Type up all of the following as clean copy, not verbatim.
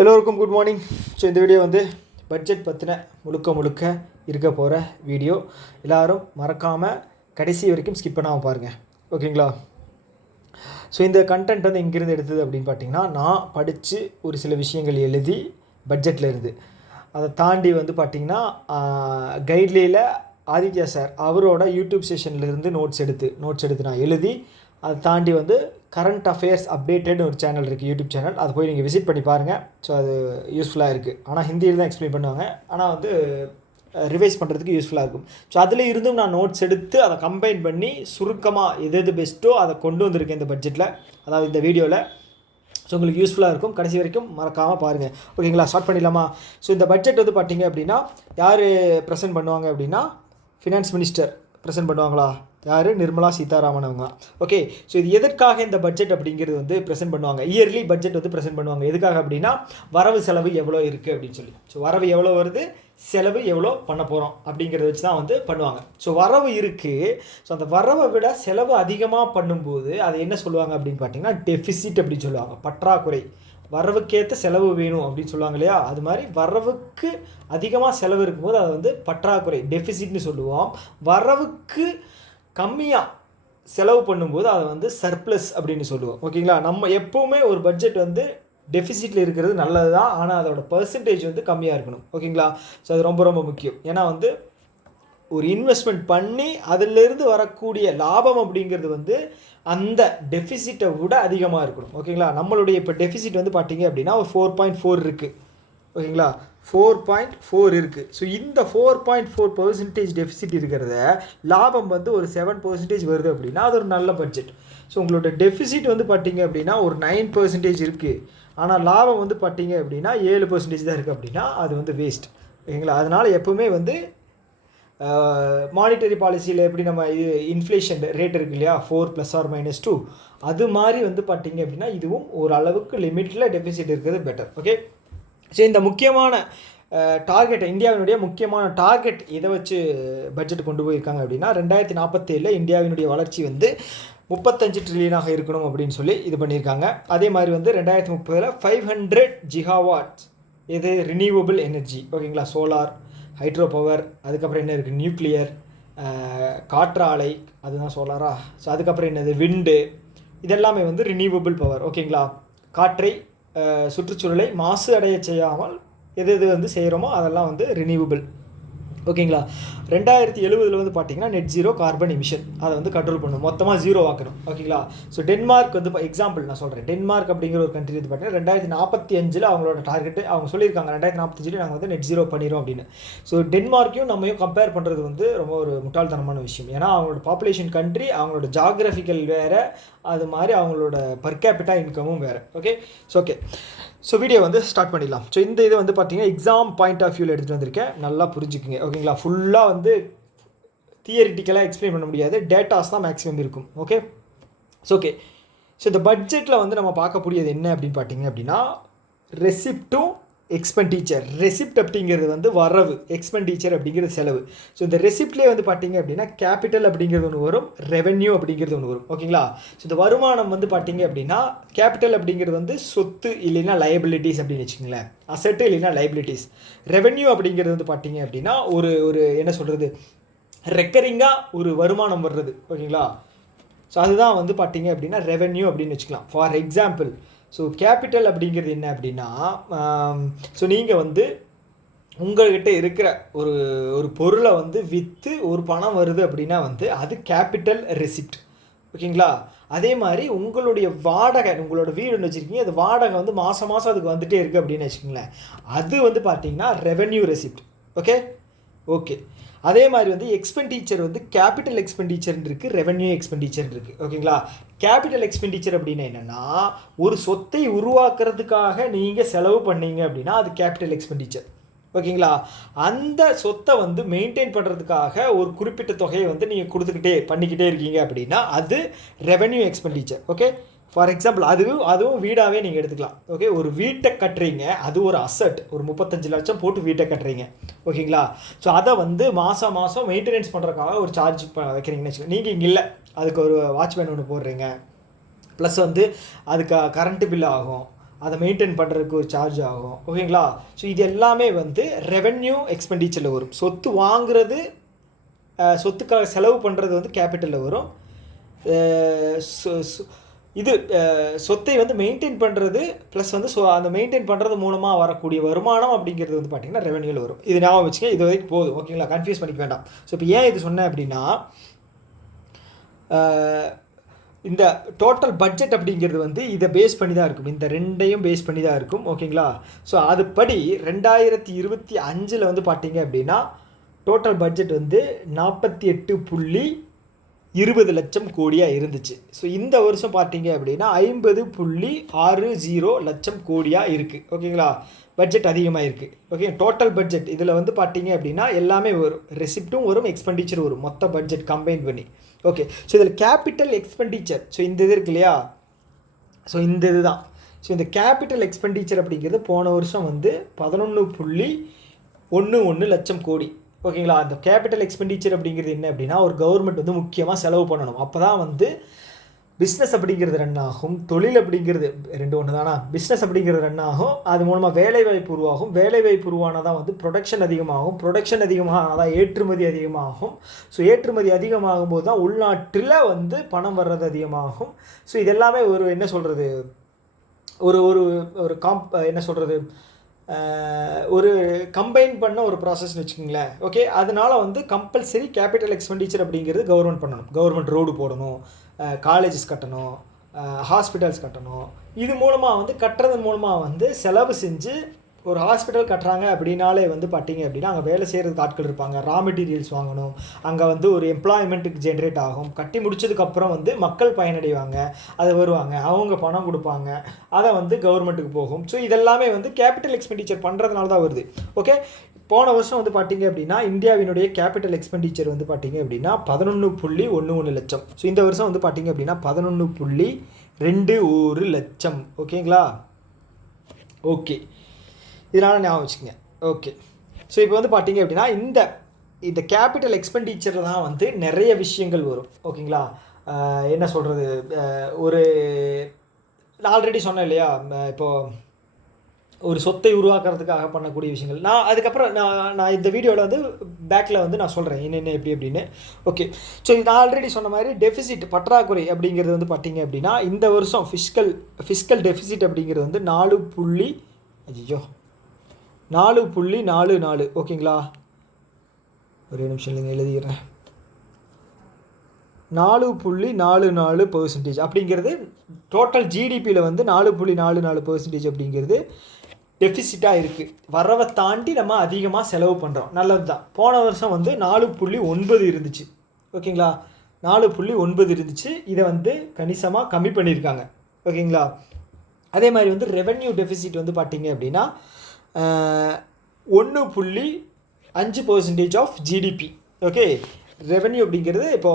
எல்லோருக்கும் good morning. So இந்த video வந்து பட்ஜெட் பற்றின முழுக்க இருக்க போகிற வீடியோ. எல்லோரும் மறக்காமல் கடைசி வரைக்கும் ஸ்கிப் பண்ணாமல் பாருங்கள், ஓகேங்களா? ஸோ இந்த கண்டென்ட் வந்து எங்கேருந்து எடுத்தது அப்படின்னு பார்த்தீங்கன்னா, நான் படித்து ஒரு சில விஷயங்கள் எழுதி பட்ஜெட்டில் இருந்து அதை தாண்டி வந்து பார்த்திங்கன்னா கைட்லேயில் ஆதித்யா சார் அவரோட யூடியூப் செஷன்லேருந்து நோட்ஸ் எடுத்து நான் எழுதி அதை தாண்டி வந்து கரண்ட் அஃபேர்ஸ் அப்டேட்டட்னு ஒரு சேனல் இருக்குது, யூடியூப் சேனல். அதை போய் நீங்கள் விசிட் பண்ணி பாருங்கள். ஸோ அது யூஸ்ஃபுல்லாக இருக்குது. ஆனால் ஹிந்தியில் தான் எக்ஸ்பிளைன் பண்ணுவாங்க, ஆனால் வந்து ரிவைஸ் பண்ணுறதுக்கு யூஸ்ஃபுல்லாக இருக்கும். ஸோ அதில் இருந்தும் நான் நோட்ஸ் எடுத்து அதை கம்பைன் பண்ணி சுருக்கமாக எது பெஸ்ட்டோ அதை கொண்டு வந்திருக்கேன் இந்த பட்ஜெட்டில், அதாவது இந்த வீடியோவில். ஸோ உங்களுக்கு யூஸ்ஃபுல்லாக இருக்கும். கடைசி வரைக்கும் மறக்காமல் பாருங்கள், ஓகேங்களா? ஸ்டார்ட் பண்ணிடலாமா? ஸோ இந்த பட்ஜெட் வந்து பார்த்திங்க அப்படின்னா யார் ப்ரெசென்ட் பண்ணுவாங்க அப்படின்னா, ஃபினான்ஸ் மினிஸ்டர் ப்ரெசென்ட் பண்ணுவாங்களா? யார்? நிர்மலா சீதாராமன் அவங்க. ஓகே. ஸோ இது எதற்காக இந்த பட்ஜெட் அப்படிங்கிறது வந்து ப்ரெசென்ட் பண்ணுவாங்க, இயர்லி பட்ஜெட் வந்து ப்ரெசென்ட் பண்ணுவாங்க. எதுக்காக அப்படின்னா, வரவு செலவு எவ்வளோ இருக்குது அப்படின்னு சொல்லி. ஸோ வரவு எவ்வளோ வருது, செலவு எவ்வளோ பண்ண போகிறோம் அப்படிங்கிறத வச்சு தான் வந்து பண்ணுவாங்க. ஸோ வரவு இருக்குது. ஸோ அந்த வரவை விட செலவு அதிகமாக பண்ணும்போது அது என்ன சொல்லுவாங்க அப்படின்னு பார்த்தீங்கன்னா, டெஃபிசிட் அப்படின்னு சொல்லுவாங்க, பற்றாக்குறை. வரவுக்கேற்ற செலவு வேணும் அப்படின்னு சொல்லுவாங்க இல்லையா? அது மாதிரி வரவுக்கு அதிகமாக செலவு இருக்கும்போது அதை வந்து பற்றாக்குறை, டெஃபிசிட்னு சொல்லுவோம். வரவுக்கு கம்மியாக செலவு பண்ணும்போது அதை வந்து சர்ப்ளஸ் அப்படின்னு சொல்லுவோம், ஓகேங்களா? நம்ம எப்போவுமே ஒரு பட்ஜெட் வந்து டெஃபிசிட்டில் இருக்கிறது நல்லது தான், ஆனால் அதோட பர்சன்டேஜ் வந்து கம்மியாக இருக்கணும், ஓகேங்களா? ஸோ அது ரொம்ப முக்கியம். ஏன்னா வந்து ஒரு இன்வெஸ்ட்மெண்ட் பண்ணி அதிலிருந்து வரக்கூடிய லாபம் அப்படிங்கிறது வந்து அந்த டெஃபிசிட்டை விட அதிகமாக இருக்கணும், ஓகேங்களா? நம்மளுடைய இப்போ டெஃபிசிட் வந்து பார்த்திங்க அப்படின்னா ஒரு 4.4 இருக்குது, ஓகேங்களா? 4.4 இருக்குது. ஸோ இந்த 4.4% டெஃபிசிட் இருக்கிறத லாபம் வந்து ஒரு 7% வருது அப்படின்னா அது ஒரு நல்ல பட்ஜெட். ஸோ உங்களோட டெஃபிசிட் வந்து பார்த்திங்க அப்படின்னா ஒரு 9% இருக்குது, ஆனால் லாபம் வந்து பார்த்திங்க அப்படின்னா 7% தான் இருக்குது அப்படின்னா அது வந்து வேஸ்ட், ஓகேங்களா? அதனால் எப்போவுமே வந்து மானிட்டரி பாலிசியில் எப்படி நம்ம இது இன்ஃப்ளேஷன் ரேட் இருக்குது இல்லையா, 4 ± 2, அது மாதிரி வந்து பார்த்திங்க அப்படின்னா இதுவும் ஒரு அளவுக்கு லிமிட்டில் டெஃபிசிட் இருக்கிறது பெட்டர், ஓகே? ஸோ இந்த முக்கியமான டார்கெட், இந்தியாவினுடைய முக்கியமான டார்கெட் இதை வச்சு பட்ஜெட் கொண்டு போயிருக்காங்க அப்படின்னா, 2047 இந்தியாவினுடைய வளர்ச்சி வந்து 35 ட்ரில்லியனாக இருக்கணும் அப்படின்னு சொல்லி இது பண்ணியிருக்காங்க. அதே மாதிரி வந்து 2030 500 ஜிகாவாட் இது ரினியூவபிள் எனர்ஜி, ஓகேங்களா? சோலார், ஹைட்ரோ பவர், அதுக்கப்புறம் என்ன இருக்குது, நியூக்ளியர், காற்றாலை, அதுதான் சோலாரா? ஸோ அதுக்கப்புறம் என்னது, விண்டு, இதெல்லாமே வந்து ரினியூவபிள் பவர், ஓகேங்களா? காற்றை, சுற்றுச்சூழலை மாசு அடைய செய்யாமல் எது வந்து செய்கிறோமோ அதெல்லாம் வந்து ரினியூவபிள், ஓகேங்களா? 2070 வந்து பார்த்திங்கன்னா நெட் ஜீரோ கார்பன் எமிஷன், அதை வந்து கண்ட்ரோல் பண்ணணும், மொத்தமாக ஜீரோ ஆக்கணும், ஓகேங்களா? ஸோ டென்மார்க் வந்து எக்ஸாம்பிள் நான் சொல்கிறேன். டென்மார்க் அப்படிங்கிற ஒரு கண்ட்ரி வந்து பார்த்திங்கன்னா 2045 அவங்களோட டார்கெட்டு அவங்க சொல்லியிருக்காங்க, 2045 நாங்கள் வந்து நெட் ஜீரோ பண்ணிடுறோம் அப்படின்னு. ஸோ டென்மார்க்கையும் நம்மையும் கம்பேர் பண்ணுறது வந்து ரொம்ப ஒரு முட்டாள்தனமான விஷயம். ஏன்னா அவங்களோட பாப்புலேஷன் கண்ட்ரி, அவங்களோட ஜாகிரபிக்கல் வேறு, அது மாதிரி அவங்களோட பர் கேபிட்டா இன்கமும் வேறு, ஓகே? ஓகே. ஸோ வீடியோ வந்து ஸ்டார்ட் பண்ணிடலாம். ஸோ இந்த இதை வந்து பார்த்திங்கன்னா எக்ஸாம் பாயிண்ட் ஆஃப் வியூவில் எடுத்துகிட்டு வந்திருக்கேன், நல்லா புரிஞ்சுக்குங்க, ஓகேங்களா? ஃபுல்லாக வந்து தியரிட்டிக்கலாக எக்ஸ்பிளைன் பண்ண முடியாது, டேட்டாஸ் தான் மேக்ஸிமம் இருக்கும், ஓகே? ஓகே. ஸோ இந்த பட்ஜெட்டில் வந்து நம்ம பார்க்கக்கூடியது என்ன அப்படின்னு பார்த்தீங்க அப்படின்னா, ரெசிப்டும் எக்ஸ்பெண்டிச்சர். ரெசிப்ட் அப்படிங்கிறது வந்து வரவு, எக்ஸ்பெண்டிச்சர் அப்படிங்கிறது செலவு. ஸோ இந்த ரெசிப்ட்லேயே வந்து பார்த்தீங்க அப்படின்னா கேபிட்டல் அப்படிங்கிறது ஒன்று வரும், ரெவென்யூ அப்படிங்கிறது ஒன்று வரும், ஓகேங்களா? ஸோ இந்த வருமானம் வந்து பார்த்தீங்க அப்படின்னா கேபிட்டல் அப்படிங்கிறது வந்து சொத்து இல்லைன்னா லைபிலிட்டிஸ் அப்படின்னு வச்சுக்கோங்களேன், அசெட்டு இல்லைன்னா லைபிலிட்டிஸ். ரெவென்யூ அப்படிங்கிறது வந்து பார்த்தீங்க அப்படின்னா ஒரு ஒரு என்ன சொல்கிறது, ரெக்கரிங்காக ஒரு வருமானம் வர்றது, ஓகேங்களா? ஸோ அதுதான் வந்து பார்த்தீங்க அப்படின்னா ரெவென்யூ அப்படின்னு வச்சுக்கலாம். ஃபார் எக்ஸாம்பிள், ஸோ கேபிட்டல் அப்படிங்கிறது என்ன அப்படின்னா, ஸோ நீங்கள் வந்து உங்கள்கிட்ட இருக்கிற ஒரு ஒரு பொருளை வந்து விற்று ஒரு பணம் வருது அப்படின்னா வந்து அது கேபிட்டல் ரெசிப்ட், ஓகேங்களா? அதே மாதிரி உங்களுடைய வாடகை, உங்களோட வீடு ஒன்று வச்சுருக்கீங்க, அது வாடகை வந்து மாதம் அதுக்கு வந்துகிட்டே இருக்குது அப்படின்னு வச்சுக்கோங்களேன், அது வந்து பார்த்தீங்கன்னா ரெவென்யூ ரெசிப்ட், ஓகே? அதே மாதிரி வந்து எக்ஸ்பெண்டிச்சர் வந்து கேபிட்டல் எக்ஸ்பெண்டிச்சர் இருக்குது, ரெவென்யூ எக்ஸ்பெண்டிச்சர் இருக்குது, ஓகேங்களா? கேபிட்டல் எக்ஸ்பெண்டிச்சர் அப்படின்னா என்னென்னா, ஒரு சொத்தை உருவாக்குறதுக்காக நீங்கள் செலவு பண்ணீங்க அப்படின்னா அது கேபிட்டல் எக்ஸ்பெண்டிச்சர், ஓகேங்களா? அந்த சொத்தை வந்து மெயின்டைன் பண்ணுறதுக்காக ஒரு குறிப்பிட்ட தொகையை வந்து நீங்கள் பண்ணிக்கிட்டே இருக்கீங்க அப்படின்னா அது revenue expenditure, okay? For example அதுவும் வீடாகவே நீங்கள் எடுத்துக்கலாம், ஓகே? ஒரு வீட்டை கட்டுறீங்க, அது ஒரு அசட், ஒரு 35 லட்சம் போட்டு வீட்டை கட்டுறீங்க, ஓகேங்களா? ஸோ அதை வந்து மாதம் மெயின்டெனன்ஸ் பண்ணுறதுக்காக ஒரு சார்ஜ் வைக்கிறீங்கன்னு வச்சுக்கோங்க. நீங்கள் இங்கே இல்லை, அதுக்கு ஒரு வாட்ச்மேன் ஒன்று போடுறீங்க, ப்ளஸ் வந்து அதுக்கு கரண்ட்டு பில் ஆகும், அதை மெயின்டைன் பண்ணுறதுக்கு ஒரு சார்ஜ் ஆகும். ஓகேங்களா? ஸோ இது எல்லாமே வந்து ரெவென்யூ எக்ஸ்பெண்டிச்சரில் வரும். சொத்து வாங்குறது, சொத்துக்காக செலவு பண்ணுறது வந்து கேபிட்டலில் வரும். இது சொத்தை வந்து மெயின்டைன் பண்ணுறது ப்ளஸ் வந்து அந்த மெயின்டைன் பண்ணுறது மூலமாக வரக்கூடிய வருமானம் அப்படிங்கிறது வந்து பார்த்திங்கன்னா ரெவென்யூவில் வரும். இது ஞாபகம் வச்சுக்க, இது வரைக்கும் போதும். ஓகேங்களா? கன்ஃபியூஸ் பண்ணிக்க வேண்டாம். ஸோ இப்போ ஏன் இது சொன்னேன் அப்படின்னா, இந்த டோட்டல் பட்ஜெட் அப்படிங்கிறது வந்து இதை பேஸ் பண்ணி தான் இருக்கும், இந்த ரெண்டையும் பேஸ் பண்ணி தான் இருக்கும். ஓகேங்களா? ஸோ அதுபடி 2025 வந்து பார்த்திங்க அப்படின்னா டோட்டல் பட்ஜெட் வந்து 48.20 லட்சம் கோடியாக இருந்துச்சு. ஸோ இந்த வருஷம் பார்த்தீங்க அப்படின்னா 50.60 லட்சம் கோடியாக இருக்குது. ஓகேங்களா? பட்ஜெட் அதிகமாக இருக்குது. ஓகே, டோட்டல் பட்ஜெட் இதில் வந்து பார்த்தீங்க அப்படின்னா எல்லாமே வரும், ரெசிப்ட்டும் வரும், எக்ஸ்பெண்டிச்சர் வரும், மொத்த பட்ஜெட் கம்பைன் பண்ணி. ஓகே, ஸோ இதில் கேபிட்டல் எக்ஸ்பெண்டிச்சர், ஸோ இந்த இது இருக்கு இல்லையா, ஸோ இந்த இது தான். ஸோ இந்த கேபிட்டல் எக்ஸ்பெண்டிச்சர் அப்படிங்கிறது போன வருஷம் வந்து 11.11 லட்சம் கோடி. ஓகேங்களா? அந்த கேபிட்டல் எக்ஸ்பெண்டிச்சர் அப்படிங்கிறது என்ன அப்படின்னா, ஒரு கவர்மெண்ட் வந்து முக்கியமாக செலவு பண்ணணும். அப்போ தான் வந்து பிஸ்னஸ் அப்படிங்கிறது ரன் ஆகும், தொழில் அப்படிங்கிறது ரெண்டு ஒன்று தானா, பிஸ்னஸ் அப்படிங்கிறது ரன் ஆகும், அது மூலமாக வேலைவாய்ப்பு உருவாகும், வேலைவாய்ப்பு உருவானதான் வந்து ப்ரொடக்ஷன் அதிகமாகும், ப்ரொடக்ஷன் அதிகமாகதான் ஏற்றுமதி அதிகமாகும். ஸோ ஏற்றுமதி அதிகமாகும் போது தான் உள்நாட்டில் வந்து பணம் வர்றது அதிகமாகும். ஸோ இதெல்லாமே ஒரு என்ன சொல்கிறது, ஒரு ஒரு ஒரு என்ன சொல்கிறது, ஒரு கம்பைன் பண்ண ஒரு ப்ராசஸ்ன்னு வச்சுக்கோங்களேன். ஓகே, அதனால் வந்து கம்பல்சரி கேபிட்டல் எக்ஸ்பெண்டிச்சர் அப்படிங்கிறது கவர்மெண்ட் பண்ணணும். கவர்மெண்ட் ரோடு போடணும், காலேஜஸ் கட்டணும், ஹாஸ்பிட்டல்ஸ் கட்டணும். இது மூலமாக வந்து கட்டுறது மூலமாக வந்து செலவு செஞ்சு ஒரு ஹாஸ்பிட்டல் கட்டுறாங்க அப்படின்னாலே வந்து பார்த்தீங்க அப்படின்னா அங்கே வேலை செய்கிறதுக்கு ஆட்கள் இருப்பாங்க, ரா மெட்டீரியல்ஸ் வாங்கணும், அங்கே வந்து ஒரு எம்ப்ளாய்மெண்ட்டுக்கு ஜென்ரேட் ஆகும். கட்டி முடிச்சதுக்கப்புறம் வந்து மக்கள் பயனடைவாங்க, அதை வருவாங்க, அவங்க பணம் கொடுப்பாங்க, அதை வந்து கவர்மெண்ட்டுக்கு போகும். ஸோ இதெல்லாமே வந்து கேபிட்டல் எக்ஸ்பெண்டிச்சர் பண்ணுறதுனால தான் வருது. ஓகே, போன வருஷம் வந்து பார்த்தீங்க அப்படின்னா இந்தியாவினுடைய கேபிட்டல் எக்ஸ்பெண்டிச்சர் வந்து பார்த்தீங்க அப்படின்னா 11.11 லட்சம். ஸோ இந்த வருஷம் வந்து பார்த்தீங்க அப்படின்னா 11.21 லட்சம். ஓகேங்களா? ஓகே, இதனால் ஞாபகம் வச்சுக்கோங்க. ஓகே, ஸோ இப்போ வந்து பார்த்தீங்க அப்படின்னா இந்த கேபிட்டல் எக்ஸ்பெண்டிச்சரில் தான் வந்து நிறைய விஷயங்கள் வரும். ஓகேங்களா? என்ன சொல்கிறது, ஒரு நான் ஆல்ரெடி சொன்னேன் இல்லையா, இப்போது ஒரு சொத்தை உருவாக்குறதுக்காக பண்ணக்கூடிய விஷயங்கள். நான் அதுக்கப்புறம் நான் இந்த வீடியோவில் வந்து பேக்கில் வந்து நான் சொல்கிறேன் என்னென்ன எப்படி அப்படின்னு. ஓகே, ஸோ நான் ஆல்ரெடி சொன்ன மாதிரி டெஃபிசிட் பற்றாக்குறை அப்படிங்கிறது வந்து பார்த்தீங்க அப்படின்னா இந்த வருஷம் ஃபிஸ்கல் டெஃபிசிட் அப்படிங்கிறது வந்து 4.44. ஓகேங்களா? ஒரே நிமிஷம் இல்லைங்க, எழுதிடுறேன். 4.44% அப்படிங்கிறது டோட்டல் ஜிடிபியில் வந்து 4.44% அப்படிங்கிறது டெஃபிசிட்டாக இருக்குது. வரவை தாண்டி நம்ம அதிகமாக செலவு பண்ணுறோம், நல்லது தான். போன வருஷம் வந்து 4.9 இருந்துச்சு. ஓகேங்களா? 4.9 இருந்துச்சு. இதை வந்து கணிசமாக கம்மி பண்ணியிருக்காங்க. ஓகேங்களா? அதே மாதிரி வந்து ரெவென்யூ டெஃபிசிட் வந்து பார்த்தீங்க அப்படின்னா 1.5% ஆஃப் ஜிடிபி. ஓகே, ரெவென்யூ அப்படிங்கிறது இப்போ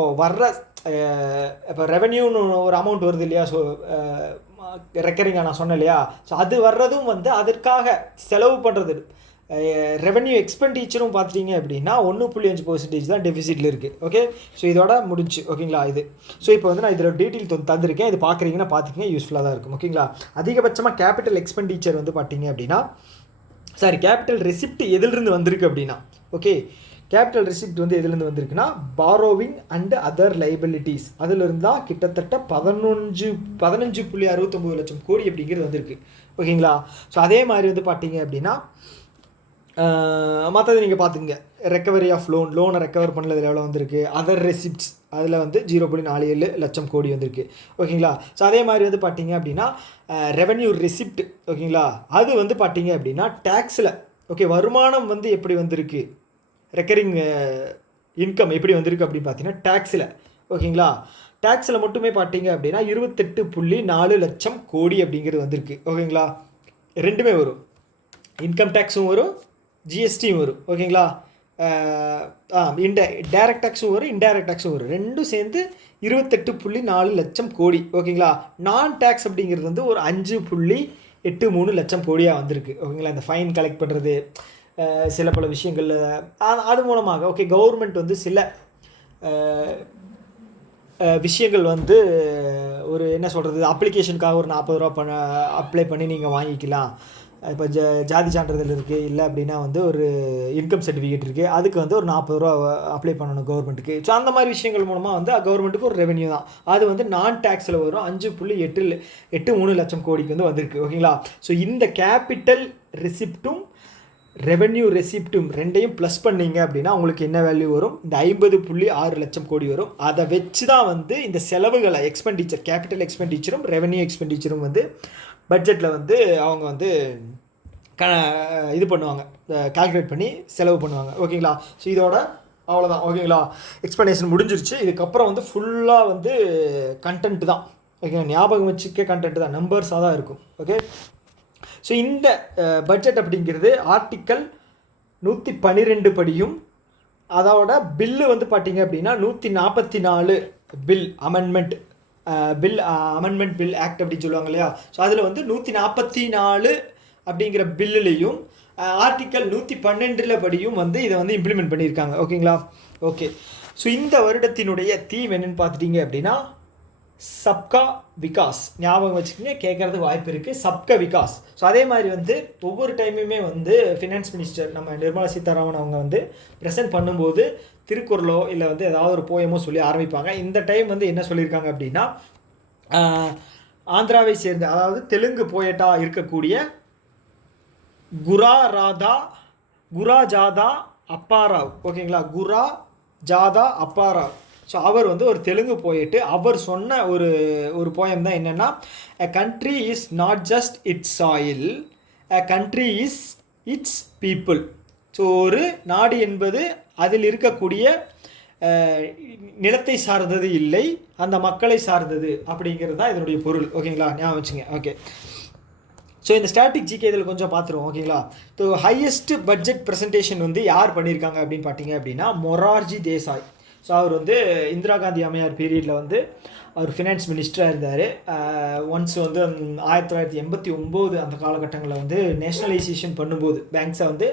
ரெவென்யூன்னு ஒரு அமௌண்ட் வருது இல்லையா, ஸோ ரெக்கரிங்காக நான் சொன்னேன் இல்லையா, ஸோ அது வர்றதும் வந்து அதற்காக செலவு பண்ணுறது ரெவென்யூ எக்ஸ்பெண்டிச்சரும் பார்த்துட்டிங்க அப்படின்னா 1.5% தான் டெஃபிசிட்டில் இருக்குது. ஓகே, ஸோ இதோட முடிஞ்சு. ஓகேங்களா? இது ஸோ இப்போ வந்து நான் இதில் டீட்டெயில் தந்திருக்கேன், இது பார்க்குறீங்கன்னா பார்த்துக்கிங்க, யூஸ்ஃபுல்லாக தான் இருக்கும். ஓகேங்களா? அதிகபட்சமாக கேபிட்டல் எக்ஸ்பெண்டிச்சர் வந்து பார்த்தீங்க அப்படின்னா கேபிட்டல் ரெசிப்ட் எதிலிருந்து வந்திருக்கு அப்படின்னா, ஓகே, கேபிட்டல் ரெசிப்ட் வந்து எதுலேருந்து வந்திருக்குன்னா பாரோவிங் அண்ட் அதர் லைபிலிட்டிஸ், அதிலிருந்து தான் கிட்டத்தட்ட 15.69 லட்சம் கோடி அப்படிங்கிறது வந்திருக்கு. ஓகேங்களா? ஸோ அதே மாதிரி வந்து பார்த்தீங்க அப்படின்னா மற்றது நீங்கள் பார்த்துங்க, ரெக்கவரி ஆஃப் லோனை ரெக்கவர் பண்ணதில் எவ்வளோ வந்திருக்கு, அதர் ரெசிப்ட்ஸ் அதில் வந்து 0.47 லட்சம் கோடி வந்திருக்கு. ஓகேங்களா? ஸோ அதே மாதிரி வந்து பார்த்தீங்க அப்படின்னா ரெவென்யூ ரெசிப்ட், ஓகேங்களா, அது வந்து பார்த்தீங்க அப்படின்னா டேக்ஸில், ஓகே, வருமானம் வந்து எப்படி வந்திருக்கு, ரெக்கரிங் இன்கம் எப்படி வந்திருக்கு அப்படின்னு பார்த்தீங்கன்னா டேக்ஸில். ஓகேங்களா? டேக்ஸில் மட்டுமே பார்த்தீங்க அப்படின்னா 28.4 லட்சம் கோடி அப்படிங்கிறது வந்திருக்கு. ஓகேங்களா? ரெண்டுமே வரும், இன்கம் டேக்ஸும் வரும், ஜிஎஸ்டியும் வரும். ஓகேங்களா? டைரக்ட் டேக்ஸும் வரும், இன்டைரக்ட் டேக்ஸும் வரும், ரெண்டும் சேர்ந்து 28.4 லட்சம் கோடி. ஓகேங்களா? நான் டேக்ஸ் அப்படிங்கிறது வந்து ஒரு 5.83 லட்சம் கோடியாக வந்திருக்கு. ஓகேங்களா? இந்த ஃபைன் கலெக்ட் பண்ணுறது, சில பல விஷயங்கள் அது மூலமாக ஓகே கவர்மெண்ட் வந்து சில விஷயங்கள் வந்து ஒரு என்ன சொல்கிறது, அப்ளிகேஷனுக்காக ஒரு 40 ரூபா அப்ளை பண்ணி நீங்கள் வாங்கிக்கலாம். இப்போ ஜாதி சான்றிதழ் இருக்குது, இல்லை அப்படின்னா வந்து ஒரு இன்கம் சர்டிஃபிகேட் இருக்குது, அதுக்கு வந்து ஒரு 40 ரூபா அப்ளை பண்ணணும் கவர்மெண்ட்டுக்கு. ஸோ அந்த மாதிரி விஷயங்கள் மூலமாக வந்து கவர்மெண்ட்டுக்கு ஒரு ரெவென்யூ தான். அது வந்து நான் டேக்ஸில் வரும். 5.83 லட்சம் கோடிக்கு வந்து வந்திருக்கு. ஓகேங்களா? ஸோ இந்த கேபிட்டல் ரெசிப்டும் ரெவென்யூ ரெசிப்டும் ரெண்டையும் ப்ளஸ் பண்ணிங்க அப்படின்னா உங்களுக்கு என்ன வேல்யூ வரும்? இந்த 50.6 லட்சம் கோடி வரும். அதை வச்சு தான் வந்து இந்த செலவுகளை எக்ஸ்பெண்டிச்சர், கேபிட்டல் எக்ஸ்பெண்டிச்சரும் ரெவென்யூ எக்ஸ்பெண்டிச்சரும் வந்து பட்ஜெட்டில் வந்து அவங்க வந்து இது பண்ணுவாங்க, கால்குலேட் பண்ணி செலவு பண்ணுவாங்க. ஓகேங்களா? ஸோ இதோட அவ்வளோதான். ஓகேங்களா? எக்ஸ்ப்ளனேஷன் முடிஞ்சிருச்சு. இதுக்கப்புறம் வந்து ஃபுல்லாக வந்து கண்டென்ட் தான். ஓகே, ஞாபகம் வச்சுக்க கண்டென்ட் தான், நம்பர்ஸாக தான் இருக்கும். ஓகே, ஸோ இந்த பட்ஜெட் அப்படிங்கிறது ஆர்டிக்கல் 112 படியும் அதோட பில்லு வந்து பார்த்திங்க அப்படின்னா 144 பில் அமெண்ட்மெண்ட் பில் ஆக்ட் அப்படின்னு சொல்லுவாங்க இல்லையா? ஸோ அதில் வந்து 144 அப்படிங்கிற பில்லுலேயும் ஆர்டிக்கல் 112 படியும் வந்து இதை வந்து இம்ப்ளிமெண்ட் பண்ணியிருக்காங்க. ஓகேங்களா? ஓகே, ஸோ இந்த வருடத்தினுடைய தீம் என்னென்னு பார்த்துட்டிங்க அப்படின்னா சப்கா விகாஸ். ஞாபகம் வச்சுக்கோங்க, கேட்குறதுக்கு வாய்ப்பு இருக்குது, சப்கா விகாஸ். ஸோ அதே மாதிரி வந்து ஒவ்வொரு டைமுமே வந்து ஃபினான்ஸ் மினிஸ்டர் நம்ம நிர்மலா சீதாராமன் அவங்க வந்து ப்ரெசென்ட் பண்ணும்போது திருக்குறளோ இல்லை வந்து ஏதாவது ஒரு போயமோ சொல்லி ஆரம்பிப்பாங்க. இந்த டைம் வந்து என்ன சொல்லியிருக்காங்க அப்படின்னா ஆந்திராவை சேர்ந்த, அதாவது தெலுங்கு போயட்டாக இருக்கக்கூடிய குராஜாதா அப்பாராவ். ஓகேங்களா? குராஜாதா அப்பாராவ். ஸோ அவர் வந்து ஒரு தெலுங்கு போயிட்டு அவர் சொன்ன ஒரு போயம் தான் என்னென்னா, எ country is not just it's soil, a country is it's people. So ஒரு நாடு என்பது அதில் இருக்கக்கூடிய நிலத்தை சார்ந்தது இல்லை, அந்த மக்களை சார்ந்தது அப்படிங்கிறது தான் இதனுடைய பொருள். ஓகேங்களா? ஞாபகம் வச்சுங்க. ஓகே, ஸோ இந்த ஸ்டாட்டிக் ஜிகே இதில் கொஞ்சம் பார்த்துருவோம். ஓகேங்களா? ஸோ ஹையஸ்ட் பட்ஜெட் ப்ரெசன்டேஷன் வந்து யார் பண்ணியிருக்காங்க அப்படின்னு பார்த்தீங்க அப்படின்னா மொரார்ஜி தேசாய். ஸோ அவர் வந்து இந்திரா காந்தி அம்மையார் பீரியடில் வந்து அவர் ஃபினான்ஸ் மினிஸ்டராக இருந்தார். ஒன்ஸ் வந்து 1989 அந்த காலகட்டங்களில் வந்து நேஷ்னலைசேஷன் பண்ணும்போது பேங்க்ஸை வந்து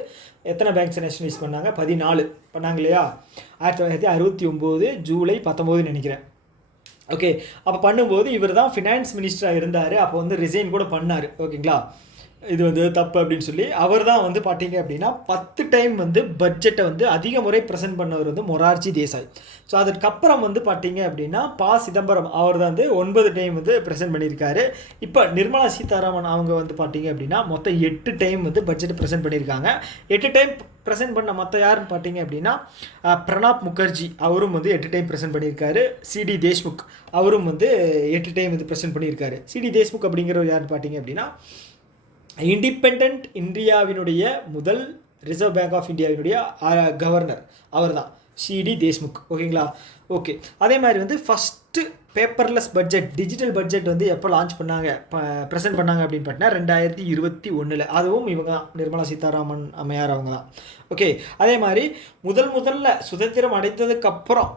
எத்தனை பேங்க்ஸை நேஷ்னலைஸ் பண்ணாங்க? 14 பண்ணாங்க இல்லையா? 1969 ஜூலை 19 நினைக்கிறேன். ஓகே, அப்போ பண்ணும்போது இவர் தான் ஃபினான்ஸ் மினிஸ்டராக இருந்தார். அப்போ வந்து ரிசைன் கூட பண்ணார். ஓகேங்களா? இது வந்து தப்பு அப்படின்னு சொல்லி அவர் தான் வந்து பார்த்தீங்க அப்படின்னா 10 டைம் வந்து பட்ஜெட்டை வந்து அதிக முறை ப்ரெசென்ட் பண்ணவர் வந்து மொரார்ஜி தேசாய். ஸோ அதுக்கப்புறம் வந்து பார்த்தீங்க அப்படின்னா சிதம்பரம் அவர் தான் வந்து 9 டைம் வந்து ப்ரெசென்ட் பண்ணியிருக்காரு. இப்போ நிர்மலா சீதாராமன் அவங்க வந்து பார்த்தீங்க அப்படின்னா மொத்தம் 8 டைம் வந்து பட்ஜெட்டை ப்ரெசென்ட் பண்ணியிருக்காங்க. 8 டைம் ப்ரெசென்ட் பண்ண மற்ற யாருன்னு பார்த்தீங்க அப்படின்னா பிரணாப் முகர்ஜி அவரும் வந்து 8 டைம் ப்ரெசென்ட் பண்ணியிருக்காரு. சிடி தேஷ்முக் அவரும் வந்து 8 டைம் வந்து ப்ரெசென்ட் பண்ணியிருக்காரு. சிடி தேஷ்முக் அப்படிங்கிறவர் யாருன்னு பார்த்தீங்க அப்படின்னா இண்டிபெண்ட் இந்தியாவினுடைய முதல் ரிசர்வ் பேங்க் ஆஃப் இந்தியாவினுடைய கவர்னர் அவர் தான், சிடி தேஷ்முக். ஓகேங்களா? ஓகே, அதே மாதிரி வந்து first paperless budget, digital budget வந்து எப்போ லான்ச் பண்ணாங்க, ப்ரெசென்ட் பண்ணாங்க அப்படின்னு பார்த்தீங்கன்னா 2021. அதுவும் இவங்க தான், நிர்மலா சீதாராமன் அம்மையார் அவங்க தான். ஓகே, அதே மாதிரி முதல்ல சுதந்திரம் அடைந்ததுக்கப்புறம்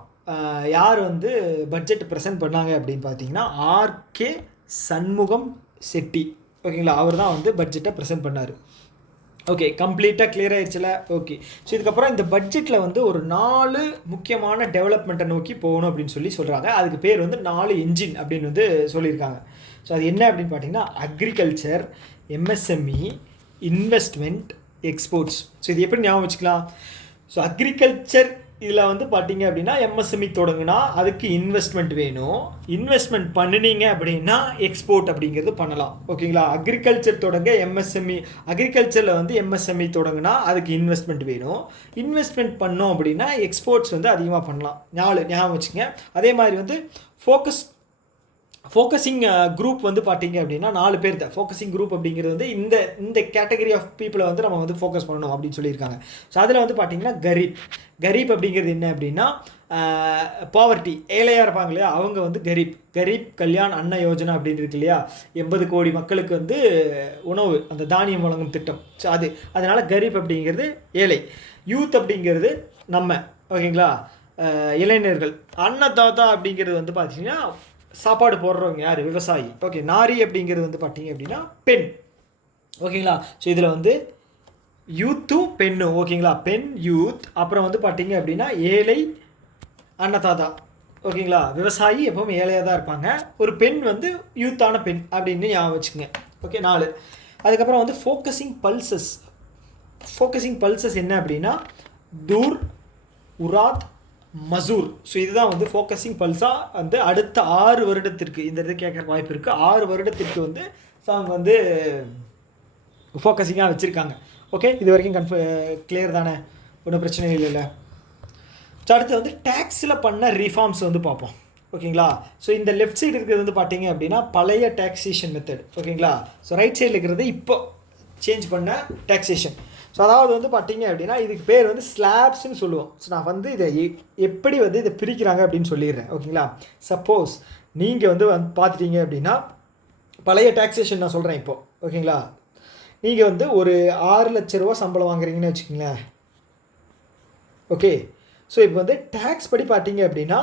யார் வந்து பட்ஜெட் ப்ரெசென்ட் பண்ணாங்க அப்படின்னு பார்த்தீங்கன்னா ஆர்கே சண்முகம் செட்டி. ஓகேங்களா? அவர் தான் வந்து பட்ஜெட்டை ப்ரெசென்ட் பண்ணார். ஓகே, கம்ப்ளீட்டாக கிளியர் ஆகிடுச்சுல? ஓகே, ஸோ இதுக்கப்புறம் இந்த பட்ஜெட்டில் வந்து ஒரு 4 முக்கியமான டெவலப்மெண்ட்டை நோக்கி போகணும் அப்படின்னு சொல்லி சொல்கிறாங்க. அதுக்கு பேர் வந்து 4 என்ஜின் அப்படின்னு வந்து சொல்லியிருக்காங்க. ஸோ அது என்ன அப்படின்னு பார்த்தீங்கன்னா agriculture, MSME, investment, exports. So இது எப்படி ஞாபகம் வச்சுக்கலாம்? ஸோ அக்ரிகல்ச்சர் இதில் வந்து பார்த்தீங்க அப்படின்னா எம்எஸ்எம்இ தொடங்குனா அதுக்கு இன்வெஸ்ட்மெண்ட் வேணும். இன்வெஸ்ட்மெண்ட் பண்ணினீங்க அப்படின்னா எக்ஸ்போர்ட் அப்படிங்கிறது பண்ணலாம். ஓகேங்களா? அக்ரிகல்ச்சர் தொடங்க எம்எஸ்எம்இ, அக்ரிகல்ச்சரில் வந்து எம்எஸ்எம்இ தொடங்குனா அதுக்கு இன்வெஸ்ட்மெண்ட் வேணும். இன்வெஸ்ட்மெண்ட் பண்ணோம் அப்படின்னா எக்ஸ்போர்ட்ஸ் வந்து அதிகமாக பண்ணலாம். ஞாபகம் வச்சுங்க. அதே மாதிரி வந்து ஃபோக்கஸிங் குரூப் வந்து பார்த்தீங்க அப்படின்னா 4 பேர் தான். ஃபோக்கஸிங் குரூப் அப்படிங்கிறது வந்து இந்த கேட்டகரி ஆஃப் பீப்புளை வந்து நம்ம வந்து ஃபோக்கஸ் பண்ணணும் அப்படின்னு சொல்லியிருக்காங்க. ஸோ அதில் வந்து பார்த்தீங்கன்னா கரீப் அப்படிங்கிறது என்ன அப்படின்னா பாவர்ட்டி, ஏழையாக இருப்பாங்க இல்லையா, அவங்க வந்து கரீப் கல்யாண் அன்ன யோஜனா அப்படின்னு இருக்கு இல்லையா, 80 கோடி மக்களுக்கு வந்து உணவு அந்த தானியம் வழங்கும் திட்டம். ஸோ அதனால் கரீப் அப்படிங்கிறது ஏழை. யூத் அப்படிங்கிறது நம்ம, ஓகேங்களா, இளைஞர்கள். அன்னதாதா அப்படிங்கிறது வந்து பார்த்தீங்கன்னா சாப்பாடு போடுறவங்க யார்? விவசாயி. ஓகே, நாரி அப்படிங்கிறது வந்து பார்த்தீங்க அப்படின்னா பெண். ஓகேங்களா? ஸோ இதில் வந்து யூத்தும் பெண்ணும். ஓகேங்களா? பெண், யூத், அப்புறம் வந்து பார்த்தீங்க அப்படின்னா ஏழை, அன்னதாதா. ஓகேங்களா. விவசாயி எப்பவும் ஏழையாக தான் இருப்பாங்க. ஒரு பெண் வந்து யூத்தான பெண் அப்படின்னு ஞாபகம் வச்சுக்கோங்க. ஓகே 4. அதுக்கப்புறம் வந்து ஃபோக்கஸிங் பல்சஸ் என்ன அப்படின்னா தூர், உராத், மசூர். ஸோ இதுதான் வந்து ஃபோக்கஸிங் பல்ஸாக வந்து அடுத்த 6 வருடத்திற்கு இந்த இது கேட்குற வாய்ப்பு இருக்குது. 6 வருடத்திற்கு வந்து அவங்க வந்து ஃபோக்கஸிங்காக வச்சுருக்காங்க. ஓகே, இது வரைக்கும் கிளியர் தானே, ஒன்றும் பிரச்சனை இல்லைல்ல. ஸோ அடுத்து வந்து டேக்ஸில் பண்ண ரீஃபார்ம்ஸ் வந்து பார்ப்போம். ஓகேங்களா. ஸோ இந்த லெஃப்ட் சைடு இருக்கிறது வந்து பார்த்தீங்க அப்படின்னா பழைய டேக்ஸேஷன் மெத்தட். ஓகேங்களா. ஸோ ரைட் சைடில் இருக்கிறது இப்போ சேஞ்ச் பண்ண டேக்ஸேஷன். ஸோ அதாவது வந்து பார்த்தீங்க அப்படின்னா இதுக்கு பேர் வந்து ஸ்லாப்ஸ்ன்னு சொல்லுவோம். ஸோ நான் வந்து இதை எப்படி வந்து இதை பிரிக்கிறாங்க அப்படின்னு சொல்லிடுறேன். ஓகேங்களா. சப்போஸ் நீங்கள் வந்து பார்த்துட்டீங்க அப்படின்னா பழைய டேக்ஸேஷன் நான் சொல்கிறேன் இப்போது. ஓகேங்களா. நீங்கள் வந்து ஒரு 6 லட்ச ரூபா சம்பளம் வாங்குறீங்கன்னு வச்சுக்கோங்களேன். ஓகே. ஸோ இப்போ வந்து டேக்ஸ் படி பார்த்தீங்க அப்படின்னா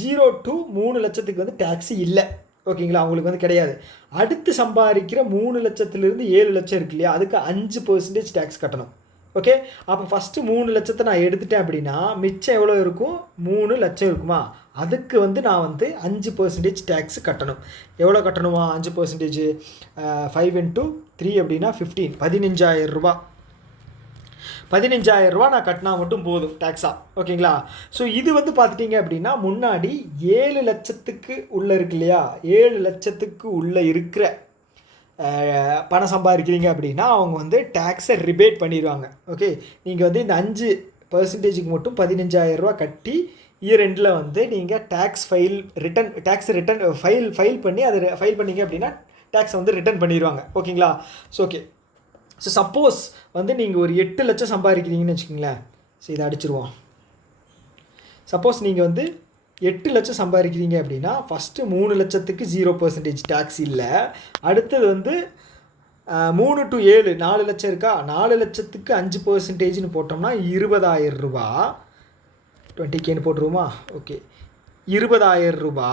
0 to 3 லட்சத்துக்கு வந்து டேக்ஸு இல்லை. ஓகேங்களா. அவங்களுக்கு வந்து கிடையாது. அடுத்து சம்பாதிக்கிற 3 லட்சத்துலேருந்து 7 லட்சம் இருக்கு இல்லையா, அதுக்கு 5% டேக்ஸ் கட்டணும். ஓகே. அப்போ ஃபஸ்ட்டு 3 லட்சத்தை நான் எடுத்துட்டேன் அப்படின்னா மிச்சம் எவ்வளோ இருக்கும், 3 லட்சம் இருக்குமா, அதுக்கு வந்து நான் வந்து 5% டேக்ஸ் கட்டணும். எவ்வளோ கட்டணுமா 5%? 5 into 3 அப்படின்னா 15, 15,000 ரூபா. 15,000 ரூபா நான் கட்டினா மட்டும் போதும் டேக்ஸாக. ஓகேங்களா. ஸோ இது வந்து பார்த்துட்டிங்க அப்படின்னா முன்னாடி 7 லட்சத்துக்கு உள்ளே இருக்கு இல்லையா, 7 லட்சத்துக்கு உள்ளே இருக்கிற பணம் சம்பாதிக்கிறீங்க அப்படின்னா அவங்க வந்து டேக்ஸை ரிபேட் பண்ணிடுவாங்க. ஓகே. நீங்கள் வந்து இந்த 5% மட்டும் 15,000 ரூபா கட்டி இயர் எண்டில் வந்து நீங்கள் டேக்ஸ் ரிட்டன் ஃபைல் பண்ணி அதை ஃபைல் பண்ணிங்க அப்படின்னா டேக்ஸை வந்து ரிட்டன் பண்ணிடுவாங்க. ஓகேங்களா. So okay. ஸோ சப்போஸ் வந்து நீங்கள் ஒரு 8 லட்சம் சம்பாதிக்கிறீங்கன்னு வச்சுக்கோங்களேன். ஸோ இதை அடிச்சிருவோம். சப்போஸ் நீங்கள் வந்து 8 லட்சம் சம்பாதிக்கிறீங்க அப்படின்னா ஃபஸ்ட்டு 3 லட்சத்துக்கு 0% டேக்ஸ் இல்லை. அடுத்தது வந்து 3 to 7 4 லட்சம் இருக்கா, 4 லட்சத்துக்கு 5%ன்னு போட்டோம்னா 20,000 ரூபா. 20Kன்னு போட்டுருவோமா. ஓகே, 20,000 ரூபா.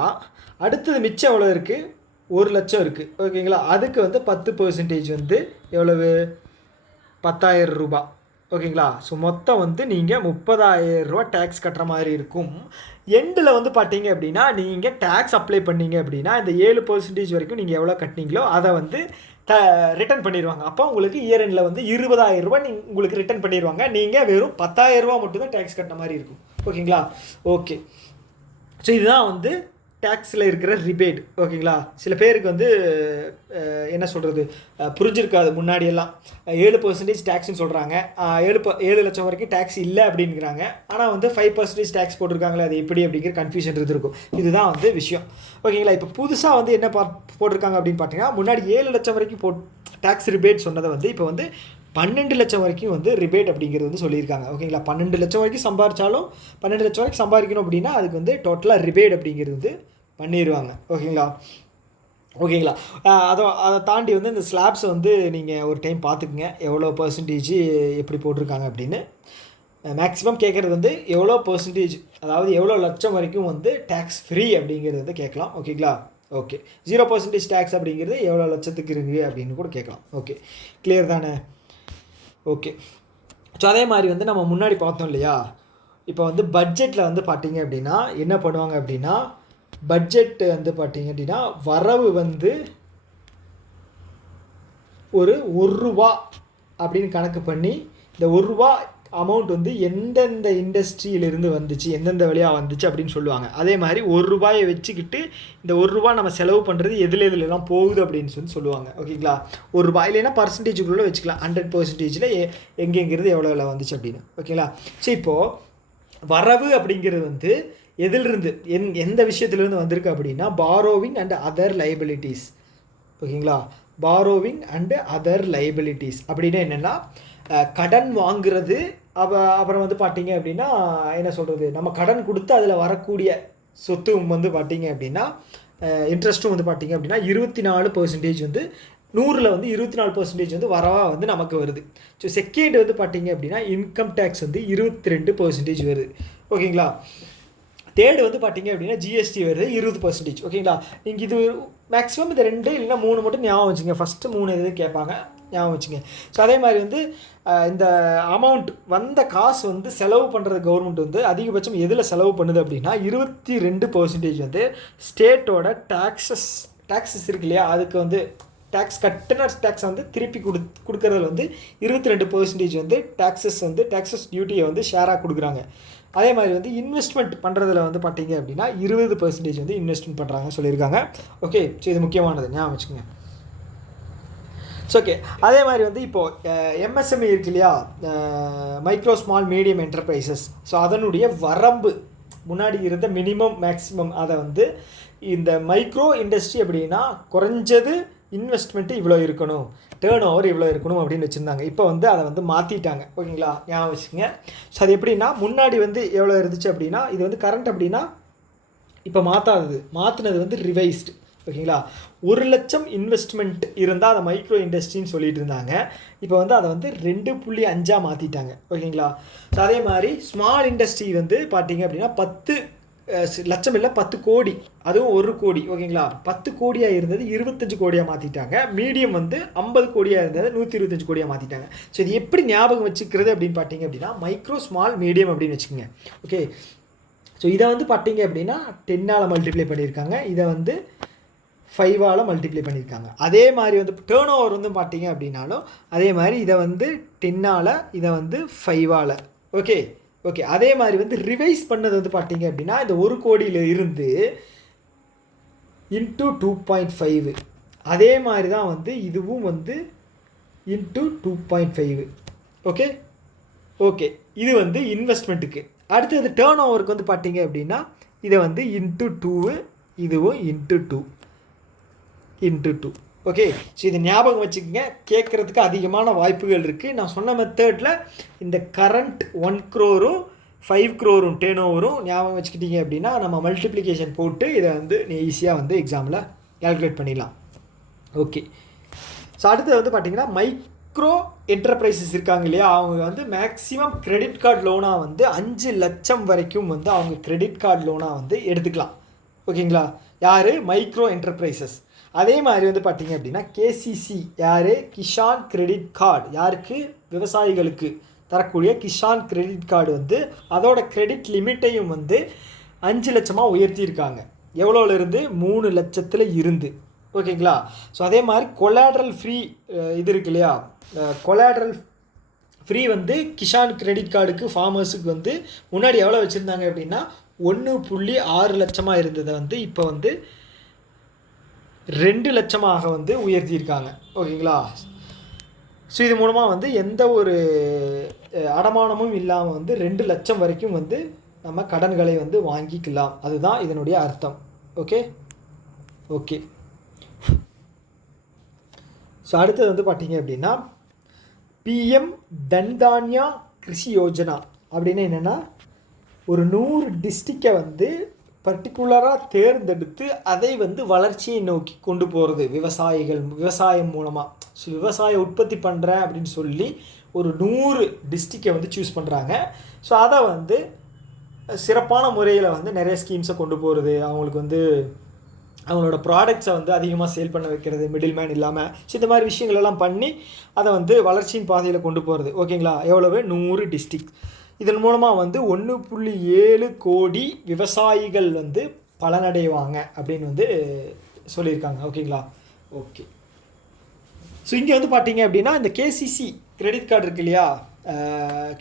அடுத்தது மிச்சம் எவ்வளோ இருக்குது, 1 லட்சம் இருக்குது. ஓகேங்களா. அதுக்கு வந்து 10% வந்து எவ்வளவு, 10,000 ரூபா. ஓகேங்களா. ஸோ மொத்தம் வந்து நீங்கள் 30,000 ரூபா டேக்ஸ் கட்டுற மாதிரி இருக்கும். எண்டில் வந்து பார்த்தீங்க அப்படின்னா நீங்கள் டேக்ஸ் அப்ளை பண்ணீங்க அப்படின்னா இந்த 7% வரைக்கும் நீங்கள் எவ்வளோ கட்டினீங்களோ அதை வந்து ரிட்டன் பண்ணிடுவாங்க. அப்போ உங்களுக்கு இயர் எண்டில் வந்து 20,000 ரூபா உங்களுக்கு ரிட்டன் பண்ணிடுவாங்க. நீங்கள் வெறும் 10,000 ரூபா மட்டும்தான் டேக்ஸ் கட்டின மாதிரி இருக்கும். ஓகேங்களா. ஓகே. ஸோ இதுதான் வந்து டேக்ஸில் இருக்கிற ரிபேட். ஓகேங்களா. சில பேருக்கு வந்து என்ன சொல்கிறது புரிஞ்சிருக்காது. முன்னாடியெல்லாம் 7% டேக்ஸ்ன்னு சொல்கிறாங்க, 7 லட்சம் வரைக்கும் டேக்ஸ் இல்லை அப்படிங்கிறாங்க. ஆனால் வந்து 5% டேக்ஸ் போட்டிருக்காங்களே, அது எப்படி அப்படிங்கிற கன்ஃபியூஷன் இருந்திருக்கும். இதுதான் வந்து விஷயம். ஓகேங்களா. இப்போ புதுசாக வந்து என்ன போட்டிருக்காங்க அப்படின்னு பார்த்தீங்கன்னா முன்னாடி 7 லட்சம் வரைக்கும் டேக்ஸ் ரிபேட் சொன்னதை வந்து இப்போ வந்து 12 லட்சம் வரைக்கும் வந்து ரிபேட் அப்படிங்கிறது வந்து சொல்லியிருக்காங்க. ஓகேங்களா. 12 லட்சம் வரைக்கும் சம்பாதிச்சாலும் 12 லட்சம் வரைக்கும் சம்பாதிக்கணும் அப்படின்னா அதுக்கு வந்து டோட்டலாக ரிபேட் அப்படிங்கிறது வந்து பண்ணிடுவாங்க. ஓகேங்களா. ஓகேங்களா. அதை தாண்டி வந்து இந்த ஸ்லாப்ஸை வந்து நீங்கள் ஒரு டைம் பார்த்துக்குங்க, எவ்வளோ பர்சன்டேஜ் எப்படி போட்டிருக்காங்க அப்படின்னு. மேக்ஸிமம் கேட்குறது வந்து எவ்வளோ பர்சன்டேஜ், அதாவது எவ்வளோ லட்சம் வரைக்கும் வந்து டேக்ஸ் ஃப்ரீ அப்படிங்கிறது வந்து கேட்கலாம். ஓகேங்களா. ஓகே. 0% டேக்ஸ் அப்படிங்கிறது எவ்வளோ லட்சத்துக்கு இருக்குது அப்படின்னு கூட கேட்கலாம். ஓகே, கிளியர் தானே. ஓகே. ஸோ அதே மாதிரி வந்து நம்ம முன்னாடி பார்த்தோம் இல்லையா, இப்போ வந்து பட்ஜெட்டில் வந்து பார்த்தீங்க அப்படின்னா என்ன பண்ணுவாங்க அப்படின்னா பட்ஜெட் வந்து பார்த்தீங்க அப்படின்னா வரவு வந்து ஒரு 1 ரூபா அப்படின்னு கணக்கு பண்ணி இந்த 1 ரூபா அமௌண்ட் வந்து எந்தெந்த இண்டஸ்ட்ரியிலிருந்து வந்துச்சு, எந்தெந்த வழியாக வந்துச்சு அப்படின்னு சொல்லுவாங்க. அதே மாதிரி 1 ரூபாயை வச்சுக்கிட்டு இந்த 1 ரூபா நம்ம செலவு பண்ணுறது எதுலாம் போகுது அப்படின்னு சொல்லுவாங்க. ஓகேங்களா. 1 ரூபாய் இல்லைன்னா பர்சன்டேஜுக்குள்ளே வச்சுக்கலாம். 100%ல் எங்கெங்கிறது எவ்வளோ வந்துச்சு அப்படின்னு. ஓகேங்களா. ஸோ இப்போது வரவு அப்படிங்கிறது வந்து எதிலிருந்து எந்த விஷயத்துலேருந்து வந்திருக்கு அப்படின்னா பாரோவிங் அண்ட் அதர் லைபிலிட்டிஸ். ஓகேங்களா. பாரோவிங் அண்டு அதர் லைபிலிட்டிஸ் அப்படின்னா என்னென்னா கடன் வாங்குறது, அப்புறம் வந்து பார்த்தீங்க அப்படின்னா என்ன சொல்கிறது, நம்ம கடன் கொடுத்து அதில் வரக்கூடிய சொத்து வந்து பார்த்தீங்க அப்படின்னா இன்ட்ரெஸ்ட்டும் வந்து பார்த்தீங்க அப்படின்னா 24% வந்து 100ல் வந்து 24% வந்து வரவாக வந்து நமக்கு வருது. ஸோ செகண்ட் வந்து பார்த்தீங்க அப்படின்னா இன்கம் டேக்ஸ் வந்து 22% வருது. ஓகேங்களா. தேர்டு வந்து பார்த்தீங்க அப்படின்னா ஜிஎஸ்டி வருது 20%. ஓகேங்களா. நீங்கள் இது மேக்ஸிமம் இந்த 2 இல்லைன்னா 3 மட்டும் ஞாபகம் வச்சுங்க. ஃபஸ்ட்டு 3 எது கேட்பாங்க, ஞாபகம் வச்சுங்க. ஸோ அதே மாதிரி வந்து இந்த அமௌண்ட் வந்த காசு வந்து செலவு பண்ணுறது கவர்மெண்ட் வந்து அதிகபட்சம் எதில் செலவு பண்ணுது அப்படின்னா 22% வந்து ஸ்டேட்டோட டேக்ஸஸ் இருக்கு இல்லையா, அதுக்கு வந்து டேக்ஸ் வந்து திருப்பி கொடுக்கறதுல வந்து 22% வந்து டேக்ஸஸ் டியூட்டியை வந்து ஷேராக கொடுக்குறாங்க. அதே மாதிரி வந்து இன்வெஸ்ட்மெண்ட் பண்ணுறதுல வந்து பார்த்தீங்க அப்படின்னா 20% வந்து இன்வெஸ்ட்மெண்ட் பண்ணுறாங்க சொல்லியிருக்காங்க. ஓகே, ஸோ இது முக்கியமானது, ஞாபகம் வச்சுக்கோங்க. ஸோ ஓகே, அதே மாதிரி வந்து இப்போது எம்எஸ்எம்இ இருக்கு இல்லையா, micro small medium enterprises. So அதனுடைய வரம்பு முன்னாடி இருந்த மினிமம் மேக்ஸிமம் அதை வந்து இந்த மைக்ரோ இண்டஸ்ட்ரி அப்படின்னா குறைஞ்சது இன்வெஸ்ட்மெண்ட்டு இவ்வளோ இருக்கணும், டேர்ன் ஓவர் இவ்வளோ இருக்கணும் அப்படின்னு வச்சுருந்தாங்க. இப்போ வந்து அதை வந்து மாற்றிட்டாங்க. ஓகேங்களா, ஞாபகம் வச்சுக்கோங்க. ஸோ அது எப்படின்னா முன்னாடி வந்து எவ்வளோ இருந்துச்சு அப்படின்னா இது வந்து கரண்ட் அப்படின்னா இப்போ மாற்றினது வந்து ரிவைஸ்டு. ஓகேங்களா, 1 லட்சம் இன்வெஸ்ட்மெண்ட் இருந்தால் அதை மைக்ரோ இண்டஸ்ட்ரின்னு சொல்லிட்டு இருந்தாங்க. இப்போ வந்து அதை வந்து 2.5 மாற்றிட்டாங்க. ஓகேங்களா, ஸோ அதே மாதிரி ஸ்மால் இண்டஸ்ட்ரி வந்து பார்த்தீங்க அப்படின்னா 10 லட்சம் இல்லை 10 கோடி, அதுவும் 1 கோடி. ஓகேங்களா, 10 கோடியாக இருந்தது 25 கோடியாக மாற்றிட்டாங்க. மீடியம் வந்து 50 கோடியாக இருந்தது 125 கோடியாக மாற்றிட்டாங்க. ஸோ இது எப்படி ஞாபகம் வச்சுக்கிறது அப்படின்னு பார்த்தீங்க அப்படின்னா மைக்ரோ ஸ்மால் மீடியம் அப்படின்னு வச்சுக்கோங்க. ஓகே, ஸோ இதை வந்து பார்த்தீங்க அப்படின்னா 10ஆல் மல்டிப்ளை பண்ணியிருக்காங்க, இதை வந்து 5ஆல் மல்டிப்ளை பண்ணியிருக்காங்க. அதே மாதிரி வந்து டேர்ன் ஓவர் வந்து பார்த்தீங்க அப்படின்னாலும் அதே மாதிரி இதை வந்து 10ஆல், இதை வந்து 5ஆல். ஓகே, அதே மாதிரி வந்து ரிவைஸ் பண்ணது வந்து பார்த்தீங்க அப்படின்னா இந்த 1 கோடியில் இருந்து இன்ட்டு 2.5. அதே மாதிரி தான் வந்து இதுவும் வந்து இன்ட்டு 2.5. ஓகே, இது வந்து இன்வெஸ்ட்மெண்ட்டுக்கு. அடுத்தது டேர்ன் ஓவருக்கு வந்து பார்த்தீங்க அப்படின்னா இதை வந்து இன்ட்டு 2, இதுவும் இன்ட்டு 2. ஓகே, ஸோ இதை ஞாபகம் வச்சுக்கோங்க, கேட்குறதுக்கு அதிகமான வாய்ப்புகள் இருக்குது. நான் சொன்ன மெத்தடில் இந்த கரண்ட் 1 crore 5 crore டேர்ன் ஓவரும் ஞாபகம் வச்சுக்கிட்டீங்க அப்படின்னா நம்ம மல்டிப்ளிகேஷன் போட்டு இதை வந்து ஈஸியாக வந்து எக்ஸாமில் கால்குலேட் பண்ணிடலாம். ஓகே, ஸோ அடுத்தது வந்து பார்த்திங்கன்னா மைக்ரோ என்டர்பிரைசஸ் இருக்காங்க இல்லையா, அவங்க வந்து மேக்ஸிமம் கிரெடிட் கார்டு லோனாக வந்து 5 லட்சம் வரைக்கும் வந்து அவங்க கிரெடிட் கார்டு லோனாக வந்து எடுத்துக்கலாம். ஓகேங்களா, யார்? Micro enterprises. அதே மாதிரி வந்து பார்த்தீங்க அப்படின்னா கேசிசி, யார்? Kisan credit card. யாருக்கு? விவசாயிகளுக்கு தரக்கூடிய கிஷான் கிரெடிட் கார்டு வந்து அதோட கிரெடிட் லிமிட்டையும் வந்து 5 லட்சமாக உயர்த்தியிருக்காங்க. எவ்வளோலேருந்து? 3 லட்சத்தில் இருந்து. ஓகேங்களா, ஸோ அதே மாதிரி கொலாட்ரல் ஃப்ரீ இது இருக்கு இல்லையா, கொலாட்ரல் ஃப்ரீ வந்து கிஷான் கிரெடிட் கார்டுக்கு ஃபார்மர்ஸுக்கு வந்து முன்னாடி எவ்வளோ வச்சுருந்தாங்க அப்படின்னா 1.6 லட்சமாக இருந்ததை வந்து இப்போ வந்து 2 லட்சமாக வந்து உயர்த்தியிருக்காங்க. ஓகேங்களா, ஸோ இது மூலமாக வந்து எந்த ஒரு அடமானமும் இல்லாமல் வந்து 2 லட்சம் வரைக்கும் வந்து நம்ம கடன்களை வந்து வாங்கிக்கலாம். அதுதான் இதனுடைய அர்த்தம். ஓகே, ஸோ அடுத்தது வந்து பார்த்தீங்க அப்படின்னா பிஎம் தன்தான்யா கிருஷி யோஜனா அப்படின்னு என்னென்னா ஒரு 100 டிஸ்ட்ரிக்டை வந்து பர்டிகுலராக தேர்ந்தெடுத்து அதை வந்து வளர்ச்சியை நோக்கி கொண்டு போகிறது விவசாயம் மூலமாக. ஸோ விவசாய உற்பத்தி பண்ணுறேன் அப்படின்னு சொல்லி ஒரு 100 டிஸ்ட்ரிக்டை வந்து சூஸ் பண்ணுறாங்க. ஸோ அதை வந்து சிறப்பான முறையில் வந்து நிறைய ஸ்கீம்ஸை கொண்டு போகிறது, அவங்களுக்கு வந்து அவங்களோட ப்ராடக்ட்ஸை வந்து அதிகமாக சேல் பண்ண வைக்கிறது, மிடில் மேன் இல்லாமல். ஸோ இந்த மாதிரி விஷயங்களெல்லாம் பண்ணி அதை வந்து வளர்ச்சியின் பாதையில் கொண்டு போகிறது. ஓகேங்களா, எவ்வளவு? 100 டிஸ்ட்ரிக்ட். இதன் மூலமாக வந்து 1.7 கோடி விவசாயிகள் வந்து பலனடைவாங்க அப்படின்னு வந்து சொல்லியிருக்காங்க. ஓகேங்களா, ஓகே. ஸோ இங்கே வந்து பார்த்தீங்க அப்படின்னா இந்த கேசிசி கிரெடிட் கார்டு இருக்கு இல்லையா,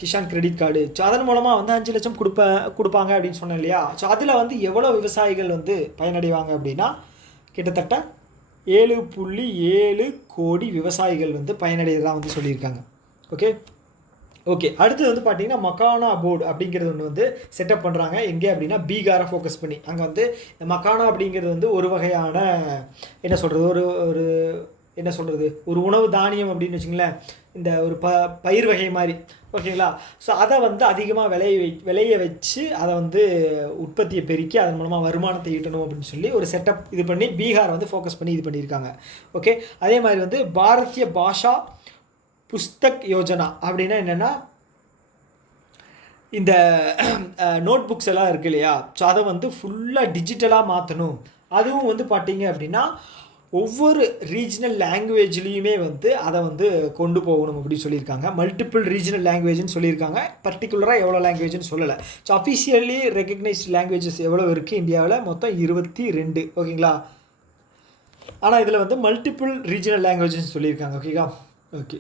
கிஷான் கிரெடிட் கார்டு. ஸோ அதன் மூலமாக வந்து 5 லட்சம் கொடுப்பாங்க அப்படின்னு சொன்னேன் இல்லையா. ஸோ அதில் வந்து எவ்வளோ விவசாயிகள் வந்து பயனடைவாங்க அப்படின்னா கிட்டத்தட்ட 7.7 கோடி விவசாயிகள் வந்து பயனடைகிறதா வந்து சொல்லியிருக்காங்க. ஓகே, அடுத்தது வந்து பார்த்தீங்கன்னா மக்கானா போர்டு அப்படிங்கிறது ஒன்று வந்து செட்டப் பண்ணுறாங்க. எங்கே அப்படின்னா பீகாரை ஃபோக்கஸ் பண்ணி. அங்கே வந்து இந்த மக்கானா அப்படிங்கிறது வந்து ஒரு வகையான என்ன சொல்கிறது ஒரு உணவு தானியம் அப்படின்னு வச்சுங்களேன், இந்த ஒரு பயிர் வகை மாதிரி. ஓகேங்களா, ஸோ அதை வந்து அதிகமாக விளைய வச்சு அதை வந்து உற்பத்தியை பெருக்கி அதன் மூலமாக வருமானத்தை ஈட்டணும் அப்படின்னு சொல்லி ஒரு செட்டப் இது பண்ணி பீகார் வந்து ஃபோக்கஸ் பண்ணி இது பண்ணியிருக்காங்க. ஓகே, அதே மாதிரி வந்து பாரதிய பாஷா புஸ்தக் யோஜனா அப்படின்னா என்னென்னா இந்த நோட் புக்ஸ் எல்லாம் இருக்கு இல்லையா, ஸோ அதை வந்து ஃபுல்லாக டிஜிட்டலாக மாற்றணும். அதுவும் வந்து பார்த்தீங்க அப்படின்னா ஒவ்வொரு ரீஜனல் லாங்குவேஜ்லேயுமே வந்து அதை வந்து கொண்டு போகணும் அப்படின்னு சொல்லியிருக்காங்க. மல்டிபிள் ரீஜனல் லாங்குவேஜ்னு சொல்லியிருக்காங்க. பர்டிகுலராக எவ்வளோ லாங்குவேஜ்னு சொல்லலை. ஸோ அஃபிஷியலி ரெகக்னைஸ்ட் லாங்குவேஜஸ் எவ்வளோ இருக்குது இந்தியாவில்? மொத்தம் 22. ஓகேங்களா? ஆனால் இதில் வந்து மல்டிபிள் ரீஜனல் லாங்குவேஜஸ் சொல்லியிருக்காங்க. ஓகேங்களா? ஓகே.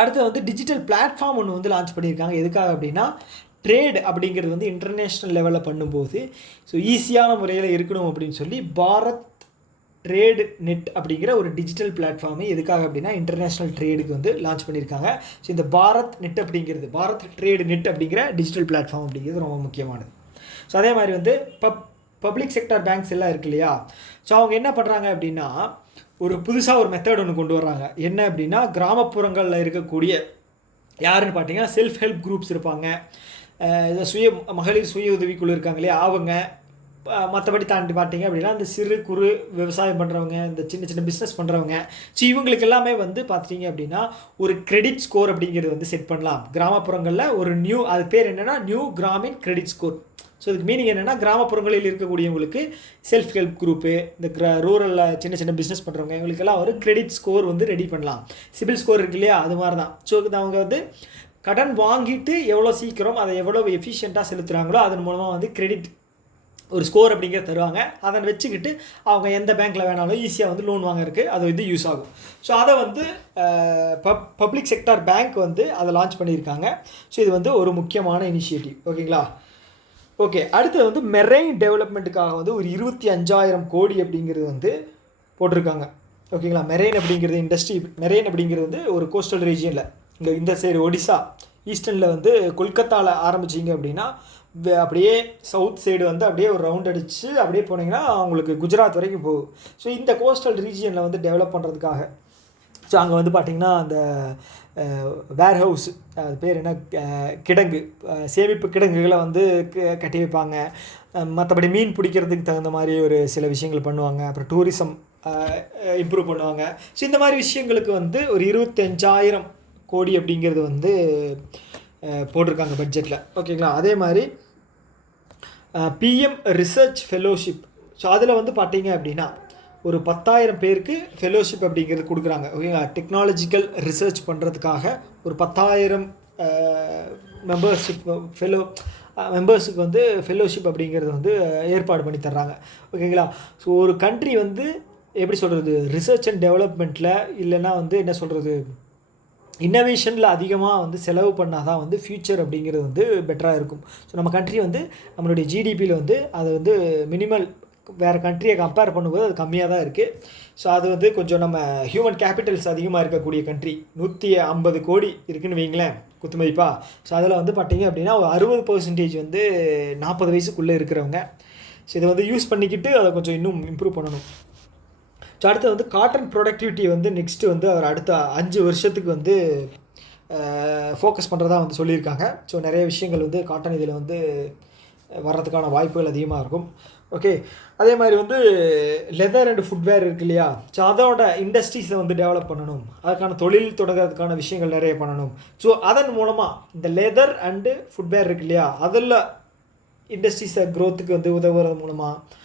அடுத்து வந்து டிஜிட்டல் பிளாட்ஃபார்ம் ஒன்று வந்து லான்ச் பண்ணியிருக்காங்க. எதுக்காக அப்படின்னா ட்ரேட் அப்படிங்கிறது வந்து இன்டர்நேஷ்னல் லெவலில் பண்ணும்போது ஸோ ஈஸியான முறையில் இருக்கணும் அப்படின்னு சொல்லி பாரத் ட்ரேட் நெட் அப்படிங்கிற ஒரு டிஜிட்டல் பிளாட்ஃபார்மை எதுக்காக அப்படின்னா இன்டர்நேஷ்னல் ட்ரேடுக்கு வந்து லான்ச் பண்ணியிருக்காங்க. ஸோ இந்த பாரத் நெட் அப்படிங்கிறது, பாரத் ட்ரேட் நெட் அப்படிங்கிற டிஜிட்டல் பிளாட்ஃபார்ம் அப்படிங்கிறது ரொம்ப முக்கியமானது. ஸோ அதே மாதிரி வந்து பப்ளிக் செக்டார் பேங்க்ஸ் எல்லாம் இருக்கு இல்லையா? ஸோ அவங்க என்ன பண்ணுறாங்க அப்படின்னா ஒரு புதுசாக ஒரு மெத்தட் ஒன்று கொண்டு வர்றாங்க. என்ன அப்படின்னா கிராமப்புறங்களில் இருக்கக்கூடிய யாருன்னு பார்த்தீங்கன்னா செல்ஃப் ஹெல்ப் குரூப்ஸ் இருப்பாங்க, மகளிர் சுய உதவிக்குழு இருக்காங்க இல்லையா அவங்க, மற்றபடி தாண்டி பார்த்தீங்க அப்படின்னா இந்த சிறு குறு விவசாயம் பண்ணுறவங்க, இந்த சின்ன சின்ன பிஸ்னஸ் பண்ணுறவங்க, ஸோ இவங்களுக்கு எல்லாமே வந்து பார்த்தீங்க அப்படின்னா ஒரு கிரெடிட் ஸ்கோர் அப்படிங்கிறது வந்து செட் பண்ணலாம் கிராமப்புறங்களில். ஒரு அது பேர் என்னென்னா new Gramin credit score. So இதுக்கு மீனிங் என்னென்னா கிராமப்புறங்களில் இருக்கக்கூடியவங்களுக்கு செல்ஃப் ஹெல்ப் குரூப்பு, இந்த ரூரலில் சின்ன சின்ன பிஸ்னஸ் பண்ணுறவங்க இவங்களுக்கெல்லாம் ஒரு கிரெடிட் ஸ்கோர் வந்து ரெடி பண்ணலாம். சிபில் ஸ்கோர் இருக்கு இல்லையா? அது மாதிரி தான். ஸோ அவங்க வந்து கடன் வாங்கிட்டு எவ்வளோ சீக்கிரம் அதை எவ்வளோ எஃபிஷியண்ட்டாக செலுத்துகிறாங்களோ அதன் மூலமாக வந்து கிரெடிட் ஒரு ஸ்கோர் அப்படிங்கிறத தருவாங்க. அதை வச்சுக்கிட்டு அவங்க எந்த பேங்க்கில் வேணாலும் ஈஸியாக வந்து லோன் வாங்கறதுக்கு அது வந்து யூஸ் ஆகும். ஸோ அதை வந்து பப்ளிக் செக்டார் பேங்க் வந்து அதை லான்ச் பண்ணியிருக்காங்க. ஸோ இது வந்து ஒரு முக்கியமான இனிஷியேட்டிவ். ஓகேங்களா? ஓகே. அடுத்து வந்து மெரைன் டெவலப்மெண்ட்டுக்காக வந்து ஒரு 25,000 கோடி அப்படிங்கிறது வந்து போட்டிருக்காங்க. ஓகேங்களா? மெரைன் அப்படிங்கிறது இண்டஸ்ட்ரி, மெரைன் அப்படிங்கிறது வந்து ஒரு கோஸ்டல் ரீஜியனில் இங்கே இந்த சைடு ஒடிசா ஈஸ்டர்னில் வந்து கொல்கத்தாவில் ஆரம்பிச்சிங்க அப்படின்னா அப்படியே சவுத் சைடு வந்து அப்படியே ஒரு ரவுண்ட் அடித்து அப்படியே போனீங்கன்னா அவங்களுக்கு குஜராத் வரைக்கும் போகும். ஸோ இந்த கோஸ்டல் ரீஜியனில் வந்து டெவலப் பண்ணுறதுக்காக ஸோ அங்கே வந்து பார்த்திங்கன்னா அந்த வேர்ஹவுஸ், அது பேர் என்ன, கிடங்கு, சேமிப்பு கிடங்குகளை வந்து கட்டி வைப்பாங்க. மற்றபடி மீன் பிடிக்கிறதுக்கு தகுந்த மாதிரி ஒரு சில விஷயங்கள் பண்ணுவாங்க. அப்புறம் டூரிசம் இம்ப்ரூவ் பண்ணுவாங்க. ஸோ இந்த மாதிரி விஷயங்களுக்கு வந்து ஒரு 25,000 கோடி அப்படிங்கிறது வந்து போட்டிருக்காங்க பட்ஜெட்டில். ஓகேங்களா? அதே மாதிரி பிஎம் ரிசர்ச் ஃபெலோஷிப். ஸோ அதில் வந்து பார்த்தீங்க அப்படின்னா ஒரு 10,000 பேருக்கு ஃபெலோஷிப் அப்படிங்கிறது கொடுக்குறாங்க. ஓகேங்களா? டெக்னாலஜிக்கல் ரிசர்ச் பண்ணுறதுக்காக ஒரு 10,000 மெம்பர்ஸுக்கு வந்து ஃபெலோஷிப் அப்படிங்கிறது வந்து ஏற்பாடு பண்ணி தர்றாங்க. ஓகேங்களா? ஸோ ஒரு கண்ட்ரி வந்து எப்படி சொல்கிறது, ரிசர்ச் அண்ட் டெவலப்மெண்ட்டில் இல்லைன்னா வந்து என்ன சொல்கிறது, இன்னோவேஷனில் அதிகமாக வந்து செலவு பண்ணால் தான் வந்து ஃப்யூச்சர் அப்படிங்கிறது வந்து பெட்டராக இருக்கும். ஸோ நம்ம கண்ட்ரி வந்து நம்மளுடைய ஜிடிபியில் வந்து அது வந்து மினிமல் வேறு கண்ட்ரியை கம்பேர் பண்ணும்போது அது கம்மியாக தான் இருக்குது. ஸோ அது வந்து கொஞ்சம் நம்ம ஹியூமன் கேபிட்டல்ஸ் அதிகமாக இருக்கக்கூடிய கண்ட்ரி. 150 கோடி இருக்குதுன்னு வைங்களேன் குத்துமதிப்பா. ஸோ அதில் வந்து பார்த்தீங்க அப்படின்னா ஒரு 60% வந்து 40 வயசுக்குள்ளே இருக்கிறவங்க. ஸோ இதை வந்து யூஸ் பண்ணிக்கிட்டு அதை கொஞ்சம் இன்னும் இம்ப்ரூவ் பண்ணணும். ஸோ அடுத்து வந்து காட்டன் ப்ரொடக்டிவிட்டி வந்து நெக்ஸ்ட்டு வந்து அவர் அடுத்த 5 வருஷத்துக்கு வந்து ஃபோக்கஸ் பண்ணுறதா வந்து சொல்லியிருக்காங்க. ஸோ நிறைய விஷயங்கள் வந்து காட்டன் இதில் வந்து வர்றதுக்கான வாய்ப்புகள் அதிகமாக இருக்கும். ஓகே. அதே மாதிரி வந்து லெதர் அண்ட் ஃபுட்வேர் இருக்கு இல்லையா? ஸோ அதோட இண்டஸ்ட்ரீஸை வந்து டெவலப் பண்ணணும், அதுக்கான தொழில் தொடங்கிறதுக்கான விஷயங்கள் நிறைய பண்ணணும். ஸோ அதன் மூலமாக இந்த லெதர் அண்டு ஃபுட்வேர் இருக்கு இல்லையா, அதில் இண்டஸ்ட்ரீஸை க்ரோத்துக்கு வந்து உதவுறது மூலமாக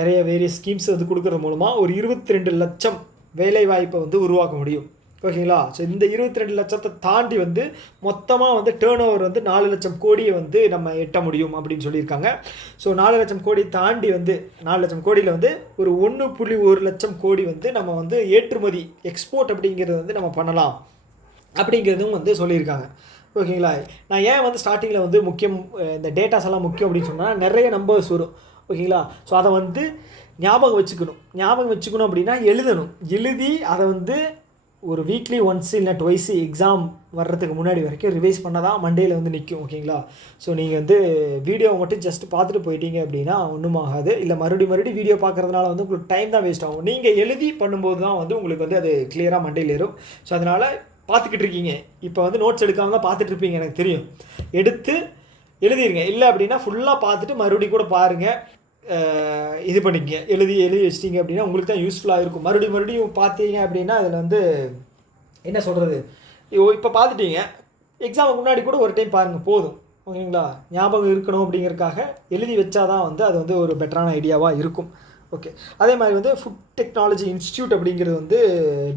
நிறைய வேரியஸ் ஸ்கீம்ஸ் வந்து கொடுக்குறது மூலமாக ஒரு 22 லட்சம் வேலைவாய்ப்பை வந்து உருவாக்க முடியும். ஓகேங்களா? ஸோ இந்த 22 லட்சத்தை தாண்டி வந்து மொத்தமாக வந்து டேர்ன் ஓவர் வந்து 4 லட்சம் கோடியை வந்து நம்ம எட்ட முடியும் அப்படின்னு சொல்லியிருக்காங்க. ஸோ 4 லட்சம் கோடி தாண்டி வந்து 4 லட்சம் கோடியில் வந்து ஒரு 1.1 லட்சம் கோடி வந்து நம்ம வந்து ஏற்றுமதி எக்ஸ்போர்ட் அப்படிங்கிறது வந்து நம்ம பண்ணலாம் அப்படிங்கிறதும் வந்து சொல்லியிருக்காங்க. ஓகேங்களா? நான் ஏன் வந்து ஸ்டார்டிங்கில் வந்து முக்கியம் இந்த டேட்டாஸ் எல்லாம் முக்கியம் அப்படின்னு சொன்னால் நிறைய நம்பர்ஸ் வரும். ஓகேங்களா? ஸோ அதை வந்து ஞாபகம் வச்சுக்கணும் அப்படின்னா எழுதி அதை வந்து ஒரு வீக்லி ஒன்ஸ் இல்லை ட்வைஸ் எக்ஸாம் வர்றதுக்கு முன்னாடி வரைக்கும் ரிவைஸ் பண்ணால் தான் மண்டேயில் வந்து நிற்கும். ஓகேங்களா? ஸோ நீங்கள் வந்து வீடியோவை மட்டும் ஜஸ்ட் பார்த்துட்டு போயிட்டீங்க அப்படின்னா ஒன்றும் ஆகாது. இல்லை மறுபடியும் வீடியோ பார்க்குறதுனால வந்து உங்களுக்கு டைம் தான் வேஸ்ட் ஆகும். நீங்கள் எழுதி பண்ணும்போது தான் வந்து உங்களுக்கு வந்து அது கிளியராக மண்டேயில் ஏறும். ஸோ அதனால் பார்த்துக்கிட்டு இருக்கீங்க, இப்போ வந்து நோட்ஸ் எடுக்காமல் தான் பார்த்துட்டு இருப்பீங்க, எனக்கு தெரியும். எடுத்து எழுதிருங்க. இல்லை அப்படின்னா ஃபுல்லாக பார்த்துட்டு மறுபடியும் கூட பாருங்கள், இது பண்ணிக்கங்க. எழுதி வச்சிட்டிங்க அப்படின்னா உங்களுக்கு தான் யூஸ்ஃபுல்லாக இருக்கும். மறுபடியும் பார்த்தீங்க அப்படின்னா அதில் வந்து என்ன சொல்கிறது, இப்போ பார்த்துட்டீங்க, எக்ஸாமுக்கு முன்னாடி கூட ஒரு டைம் பாருங்கள் போதும். ஓகேங்களா? ஞாபகம் இருக்கணும் அப்படிங்கிறதுக்காக எழுதி வச்சா தான் வந்து அது வந்து ஒரு பெட்டரான ஐடியாவாக இருக்கும். ஓகே. அதே மாதிரி வந்து ஃபுட் டெக்னாலஜி இன்ஸ்டியூட் அப்படிங்கிறது வந்து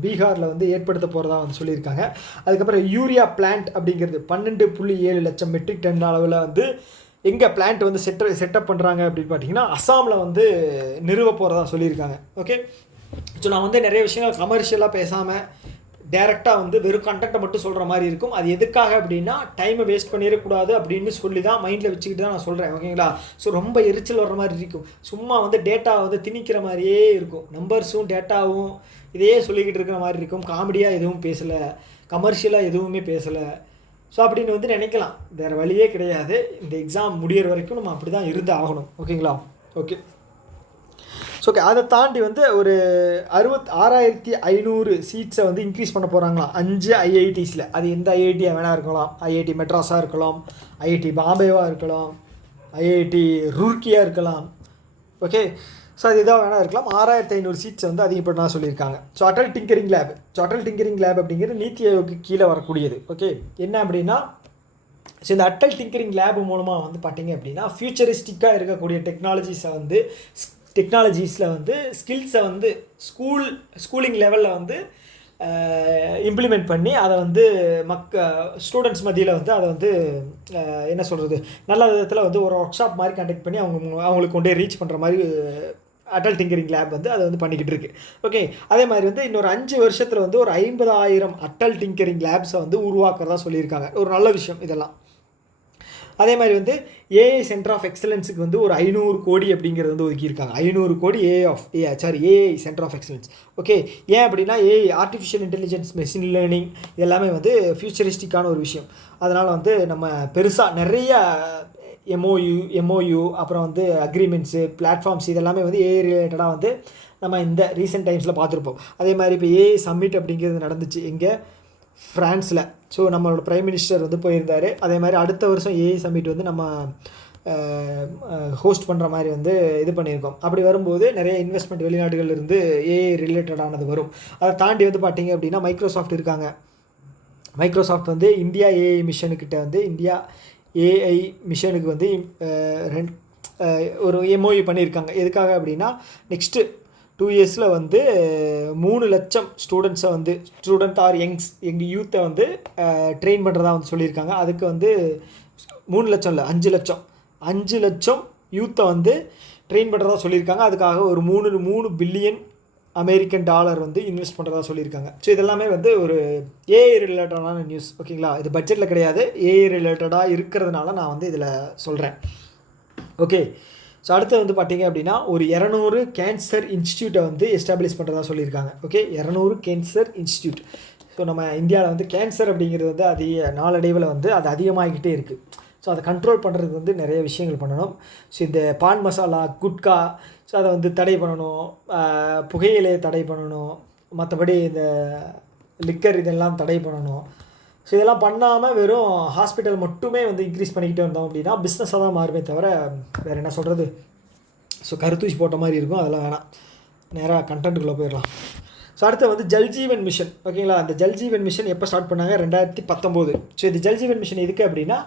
பீகாரில் வந்து ஏற்படுத்த போகிறதா வந்து சொல்லியிருக்காங்க. அதுக்கப்புறம் யூரியா பிளான்ட் அப்படிங்கிறது 12.7 லட்சம் மெட்ரிக் டன் அளவில் வந்து எங்கே பிளான்ட் வந்து செட்டப் பண்ணுறாங்க அப்படின்னு பார்த்தீங்கன்னா அஸ்ஸாமில் வந்து நிறுவ போகிறதா சொல்லியிருக்காங்க. ஓகே. ஸோ நான் வந்து நிறைய விஷயங்கள் கமர்ஷியலாக பேசாமல் டேரெக்டாக வந்து வெறும் கண்டென்ட்டை மட்டும் சொல்கிற மாதிரி இருக்கும். அது எதுக்காக அப்படின்னா டைமை வேஸ்ட் பண்ணிடக்கூடாது அப்படின்னு சொல்லி தான் மைண்டில் வச்சுக்கிட்டு தான் நான் சொல்கிறேன். ஓகேங்களா? ஸோ ரொம்ப எரிச்சல் வர்ற மாதிரி இருக்கும். சும்மா வந்து டேட்டா வந்து திணிக்கிற மாதிரியே இருக்கும். நம்பர்ஸும் டேட்டாவும் இதையே சொல்லிக்கிட்டு இருக்கிற மாதிரி இருக்கும். காமெடியாக எதுவும் பேசலை, கமர்ஷியலாக எதுவுமே பேசலை. ஸோ அப்படின்னு வந்து நினைக்கலாம். வேறு வழியே கிடையாது. இந்த எக்ஸாம் முடிகிற வரைக்கும் நம்ம அப்படி தான் இருந்து ஆகணும். ஓகேங்களா? ஓகே. So okay. அதை தாண்டி வந்து ஒரு 66,500 சீட்ஸை வந்து இன்க்ரீஸ் பண்ண போகிறாங்களாம் 5 ஐஐடிஸில். அது எந்த ஐஐடியாக வேணால் இருக்கலாம். ஐஐடி மெட்ராஸாக இருக்கலாம், ஐஐடி பாம்பேவாக இருக்கலாம், ஐஐடி ரூர்க்கியாக இருக்கலாம். ஓகே. ஸோ அது இதாக வேணால் இருக்கலாம். 6,500 சீட்ஸை வந்து அதிகப்படினா சொல்லியிருக்காங்க. So Atal tinkering lab. So Atal tinkering lab அப்படிங்கிறது நீத்தி ஆயோக்கு கீழே வரக்கூடியது. ஓகே. என்ன அப்படின்னா ஸோ இந்த அடல் டிங்கரிங் லேப் மூலமாக வந்து பார்த்திங்க அப்படின்னா ஃபியூச்சரிஸ்டிக்காக இருக்கக்கூடிய டெக்னாலஜிஸில் வந்து ஸ்கில்ஸை வந்து ஸ்கூலிங் லெவலில் வந்து இம்ப்ளிமெண்ட் பண்ணி அதை வந்து ஸ்டூடெண்ட்ஸ் மத்தியில் வந்து அதை வந்து என்ன சொல்கிறது, நல்ல விதத்தில் வந்து ஒரு ஒர்க் ஷாப் மாதிரி கண்டக்ட் பண்ணி அவங்களுக்கு கொண்டே ரீச் பண்ணுற மாதிரி அடல் டிங்கரிங் லேப் வந்து அதை வந்து பண்ணிக்கிட்டு இருக்குது. ஓகே. அதே மாதிரி வந்து இன்னொரு 5 வருஷத்தில் வந்து ஒரு 50,000 அடல் டிங்கரிங் லேப்ஸை வந்து உருவாக்குறதா சொல்லியிருக்காங்க. ஒரு நல்ல விஷயம் இதெல்லாம். அதே மாதிரி வந்து ஏஐ சென்டர் ஆஃப் எக்ஸலன்ஸுக்கு வந்து ஒரு 500 கோடி அப்படிங்கிறது வந்து ஒதுக்கியிருக்காங்க. 500 கோடி AI centre of excellence. Okay. ஏன் அப்படின்னா AI artificial intelligence, machine learning இதெல்லாமே வந்து ஃபியூச்சரிஸ்டிக்கான ஒரு விஷயம். அதனால் வந்து நம்ம பெருசாக நிறைய எம்ஓயு அப்புறம் வந்து அக்ரிமெண்ட்ஸு, பிளாட்ஃபார்ம்ஸ் இதெல்லாமே வந்து ஏஐ ரிலேட்டடாக வந்து நம்ம இந்த ரீசெண்ட் டைம்ஸில் பார்த்துருப்போம். அதே மாதிரி இப்போ ஏஐ சம்மிட் அப்படிங்கிறது நடந்துச்சு இங்கே ஃப்ரான்ஸில். ஸோ நம்மளோட பிரைம் மினிஸ்டர் வந்து போயிருந்தார். அதே மாதிரி அடுத்த வருஷம் ஏஐ சம்மிட் வந்து நம்ம ஹோஸ்ட் பண்ணுற மாதிரி வந்து இது பண்ணியிருக்கோம். அப்படி வரும்போது நிறைய இன்வெஸ்ட்மெண்ட் வெளிநாடுகள் இருந்து ஏஐ ரிலேட்டடானது வரும். அதை தாண்டி வந்து பார்த்திங்க அப்படின்னா மைக்ரோசாஃப்ட் இருக்காங்க. மைக்ரோசாஃப்ட் வந்து இந்தியா ஏஐ மிஷனுக்கிட்ட வந்து இந்தியா ஏஐ மிஷனுக்கு வந்து ஒரு எம்ஓயு பண்ணியிருக்காங்க. எதுக்காக அப்படின்னா நெக்ஸ்ட்டு 2 இயர்ஸில் வந்து 3 லட்சம் ஸ்டூடெண்ட்ஸை வந்து ஸ்டூடெண்ட் ஆர் எங்கள் யூத்தை வந்து ட்ரெயின் பண்ணுறதா வந்து சொல்லியிருக்காங்க. அதுக்கு வந்து 3 லட்சம் இல்லை 5 லட்சம் யூத்தை வந்து ட்ரெயின் பண்ணுறதா சொல்லியிருக்காங்க. அதுக்காக ஒரு 3 பில்லியன் அமெரிக்கன் டாலர் வந்து இன்வெஸ்ட் பண்ணுறதா சொல்லியிருக்காங்க. ஸோ இதெல்லாமே வந்து ஒரு ஏஐ ரிலேட்டடான நியூஸ். ஓகேங்களா? இது பட்ஜெட்டில் கிடையாது, ஏஐ ரிலேட்டடாக இருக்கிறதுனால நான் வந்து இதில் சொல்கிறேன். ஓகே. ஸோ அடுத்து வந்து பார்த்திங்க அப்படின்னா ஒரு 200 கேன்சர் இன்ஸ்டியூட்டை வந்து எஸ்டாப்ளிஷ் பண்ணுறதா சொல்லியிருக்காங்க. ஓகே. 200 cancer institute. ஸோ நம்ம இந்தியாவில் வந்து கேன்சர் அப்படிங்கிறது வந்து நாளடைவில் வந்து அது அதிகமாகிக்கிட்டே இருக்குது. ஸோ அதை கண்ட்ரோல் பண்ணுறதுக்கு வந்து நிறைய விஷயங்கள் பண்ணணும். ஸோ இந்த பான் மசாலா, குட்கா, ஸோ அதை வந்து தடை பண்ணணும், புகையிலையை தடை பண்ணணும், மற்றபடி இந்த லிக்கர் இதெல்லாம் தடை பண்ணணும். ஸோ இதெல்லாம் பண்ணாமல் வெறும் ஹாஸ்பிட்டல் மட்டுமே வந்து இன்க்ரீஸ் பண்ணிக்கிட்டே வந்தோம் அப்படின்னா பிஸ்னஸாக தான் மாறுமே தவிர வேறு என்ன சொல்கிறது. ஸோ கருத்தூசி போட்ட மாதிரி இருக்கும். அதெல்லாம் வேணாம், நேராக கண்டென்ட்டுக்குள்ளே போயிடலாம். ஸோ அடுத்து வந்து ஜல்ஜீவன் மிஷன். ஓகேங்களா? அந்த ஜல்ஜீவன் மிஷன் எப்போ ஸ்டார்ட் பண்ணாங்க? 2019. ஸோ இந்த ஜல்ஜீவன் மிஷன் எதுக்கு அப்படின்னா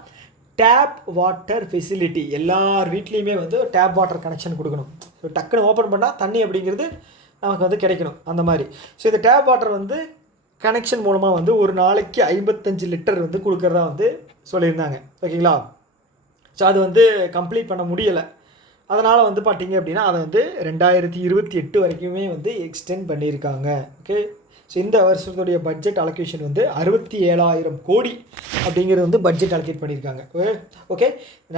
டேப் வாட்டர் ஃபெசிலிட்டி. எல்லார் வீட்லேயுமே வந்து டேப் வாட்டர் கனெக்ஷன் கொடுக்கணும். ஸோ டக்குன்னு ஓப்பன் பண்ணால் தண்ணி அப்படிங்கிறது நமக்கு வந்து கிடைக்கணும் அந்த மாதிரி. ஸோ இந்த டேப் வாட்டர் வந்து கனெக்ஷன் மூலமாக வந்து ஒரு நாளைக்கு 55 லிட்டர் வந்து கொடுக்குறதா வந்து சொல்லியிருந்தாங்க. ஓகேங்களா? ஸோ அது வந்து கம்ப்ளீட் பண்ண முடியலை. அதனால் வந்து பார்த்திங்க அப்படின்னா அதை வந்து 2028 வரைக்குமே வந்து எக்ஸ்டெண்ட் பண்ணியிருக்காங்க. ஓகே. ஸோ இந்த வருஷத்துடைய பட்ஜெட் அலோகேஷன் வந்து 67,000 கோடி அப்படிங்கிறது வந்து பட்ஜெட் அலோகேட் பண்ணியிருக்காங்க. ஓகே.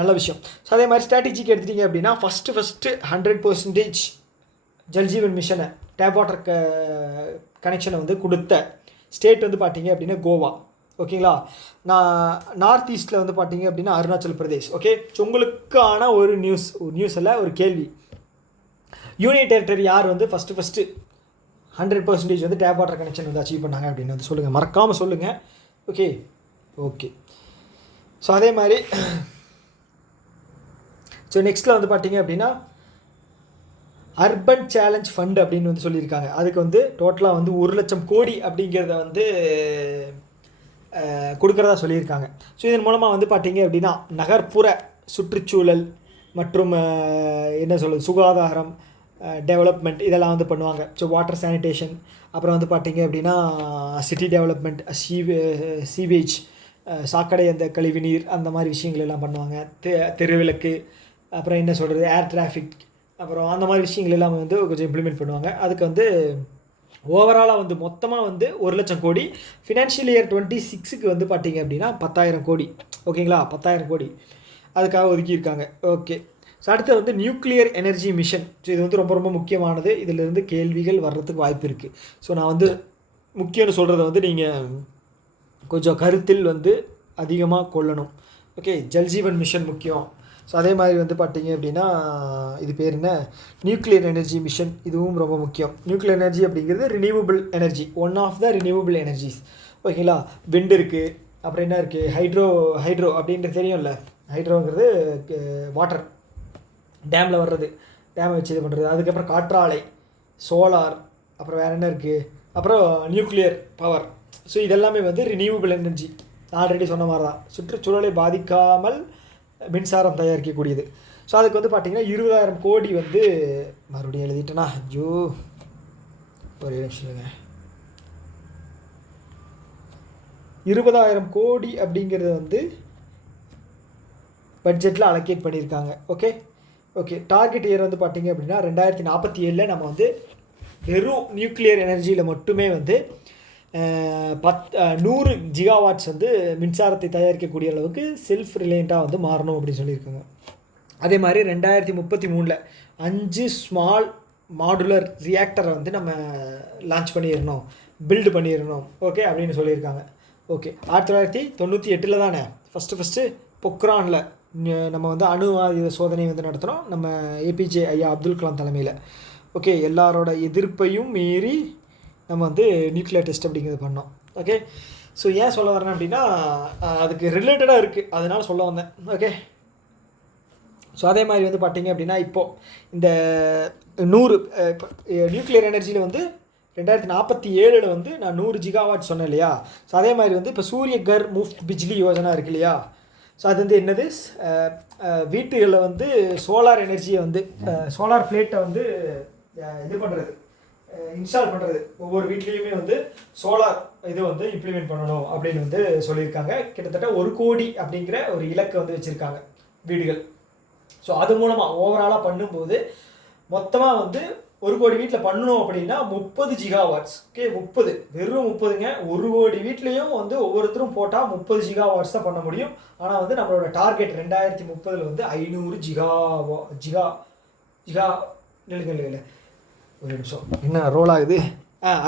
நல்ல விஷயம். ஸோ அதே மாதிரி ஸ்ட்ராட்டஜிக்கு எடுத்துட்டிங்க அப்படின்னா ஃபஸ்ட்டு 100% ஜல்ஜீவன் மிஷனை டேப் வாட்டர் கனெக்ஷனை வந்து கொடுத்த ஸ்டேட் வந்து பார்த்திங்க அப்படின்னா கோவா. ஓகேங்களா? நார்த் ஈஸ்ட்டில் வந்து பார்த்திங்க அப்படின்னா அருணாச்சல் பிரதேஷ். ஓகே. ஸோ உங்களுக்கான ஒரு நியூஸ் இல்லை, ஒரு கேள்வி. யூனியன் டெரிட்டரி யார் வந்து ஃபஸ்ட்டு 100% வந்து டேப் வாட்டர் கனெக்ஷன் வந்து அச்சீவ் பண்ணாங்க அப்படின்னு வந்து சொல்லுங்கள், மறக்காமல் சொல்லுங்கள். ஓகே. ஸோ அதே மாதிரி ஸோ நெக்ஸ்ட்டில் வந்து பார்த்திங்க அப்படின்னா அர்பன் சேலஞ்ச் ஃபண்ட் அப்படின்னு வந்து சொல்லியிருக்காங்க. அதுக்கு வந்து டோட்டலாக வந்து 1 லட்சம் கோடி அப்படிங்கிறத வந்து கொடுக்குறதா சொல்லியிருக்காங்க. ஸோ இதன் மூலமாக வந்து பார்த்திங்க அப்படின்னா நகர்ப்புற சுற்றுச்சூழல் மற்றும் என்ன சொல்கிறது சுகாதாரம், டெவலப்மெண்ட் இதெல்லாம் வந்து பண்ணுவாங்க. ஸோ வாட்டர் சானிடேஷன், அப்புறம் வந்து பார்த்திங்க அப்படின்னா சிட்டி டெவலப்மெண்ட், சீவேஜ், சாக்கடை, அந்த கழிவுநீர், அந்த மாதிரி விஷயங்கள் எல்லாம் பண்ணுவாங்க. தெருவிளக்கு, அப்புறம் என்ன சொல்கிறது, ஏர் டிராஃபிக், அப்புறம் அந்த மாதிரி விஷயங்கள் எல்லாம் வந்து கொஞ்சம் இம்ப்ளிமெண்ட் பண்ணுவாங்க. அதுக்கு வந்து ஓவராலாக வந்து மொத்தமாக வந்து 1,00,000 கோடி, ஃபினான்ஷியல் இயர் 26க்கு வந்து பார்த்திங்க அப்படின்னா 10,000 கோடி. ஓகேங்களா, 10,000 கோடி அதுக்காக ஒதுக்கியிருக்காங்க. ஓகே. ஸோ அடுத்து வந்து நியூக்ளியர் எனர்ஜி மிஷன். ஸோ இது வந்து ரொம்ப ரொம்ப முக்கியமானது. இதிலிருந்து கேள்விகள் வர்றதுக்கு வாய்ப்பு இருக்குது. ஸோ நான் வந்து முக்கியம்னு சொல்கிறத வந்து நீங்கள் கொஞ்சம் கருத்தில் வந்து அதிகமாக கொள்ளணும். ஓகே, ஜல்ஜீவன் மிஷன் முக்கியம். ஸோ அதே மாதிரி வந்து பார்த்திங்க அப்படின்னா இது பேர் என்ன, நியூக்ளியர் எனர்ஜி மிஷன், இதுவும் ரொம்ப முக்கியம். நியூக்ளியர் எனர்ஜி அப்படிங்கிறது renewable energy, one of the renewable energies. ஓகேங்களா, விண்ட் இருக்குது, அப்புறம் என்ன இருக்குது, ஹைட்ரோ அப்படின்றது தெரியும்ல. ஹைட்ரோங்கிறது வாட்டர் டேமில் வர்றது, டேமை வச்சு இது பண்ணுறது. அதுக்கப்புறம் காற்றாலை, சோலார், அப்புறம் வேறு என்ன இருக்குது, அப்புறம் நியூக்ளியர் பவர். ஸோ இதெல்லாமே வந்து ரினியூவபிள் எனர்ஜி. ஆல்ரெடி சொன்ன மாதிரி தான், சுற்றுச்சூழலை பாதிக்காமல் மின்சாரம் தயாரிக்கக்கூடியது. ஸோ அதுக்கு வந்து பார்த்திங்கன்னா 20,000 கோடி வந்து, மறுபடியும் எழுதிட்டேனா, ஐயோ ஒரே நிமிஷங்க, 20,000 கோடி அப்படிங்கிறது வந்து பட்ஜெட்டில் அலோகேட் பண்ணியிருக்காங்க. ஓகே. டார்கெட் இயர் வந்து பார்த்திங்க அப்படின்னா 2047 நம்ம வந்து வெறும் நியூக்ளியர் எனர்ஜியில் மட்டுமே வந்து 100 ஜிகாவாட்ஸ் வந்து மின்சாரத்தை தயாரிக்கக்கூடிய அளவுக்கு செல்ஃப் ரிலையண்ட்டாக வந்து மாறணும் அப்படின்னு சொல்லியிருக்காங்க. அதே மாதிரி 2033 5 ஸ்மால் மாடுலர் ரியாக்டரை வந்து நம்ம லான்ச் பண்ணிடணும், பில்டு பண்ணிடணும். ஓகே அப்படின்னு சொல்லியிருக்காங்க. ஓகே, 1998 தானே ஃபஸ்ட்டு பொக்ரானில் நம்ம வந்து அணு ஆயுத சோதனை வந்து நடத்துகிறோம், நம்ம ஏபிஜே ஐயா அப்துல் கலாம் தலைமையில். ஓகே, எல்லாரோட எதிர்ப்பையும் மீறி நம்ம வந்து நியூக்ளியர் டெஸ்ட் அப்படிங்கிறது பண்ணோம். ஓகே, ஸோ ஏன் சொல்ல வரேன் அப்படின்னா அதுக்கு ரிலேட்டடாக இருக்குது, அதனால் சொல்ல வந்தேன். ஓகே, ஸோ அதே மாதிரி வந்து பார்த்திங்க அப்படின்னா இப்போது இந்த 100 நியூக்ளியர் எனர்ஜியில் வந்து 2047 வந்து நான் 100 ஜிகாவாட் சொன்னேன் இல்லையா. ஸோ அதே மாதிரி வந்து இப்போ சூரிய கர் முஃப்ட் பிஜ்லி யோஜனா இருக்கு இல்லையா. ஸோ அது வந்து என்னது, வீட்டுகளில் வந்து சோலார் எனர்ஜியை வந்து சோலார் பிளேட்டை வந்து இது பண்ணுறது, இன்ஸ்டால் பண்ணுறது. ஒவ்வொரு வீட்லேயுமே வந்து சோலார் இது வந்து இம்ப்ளிமெண்ட் பண்ணணும் அப்படின்னு வந்து சொல்லியிருக்காங்க. கிட்டத்தட்ட 1 கோடி அப்படிங்கிற ஒரு இலக்கை வந்து வச்சுருக்காங்க வீடுகள். ஸோ அது மூலமாக ஓவராலாக பண்ணும்போது மொத்தமாக வந்து 1 கோடி வீட்டில் பண்ணணும் அப்படின்னா 30 ஜிகாவாட்ஸ். ஓகே, 30 வெறும் 30ங்க. 1 கோடி வீட்லேயும் வந்து ஒவ்வொருத்தரும் போட்டால் 30 ஜிகாவாட்ஸ் தான் பண்ண முடியும். ஆனால் வந்து நம்மளோட டார்கெட் 2030 வந்து 500 ஜிகா இல்லை ஒரு நிமிஷம், என்ன ரோல் ஆகுது,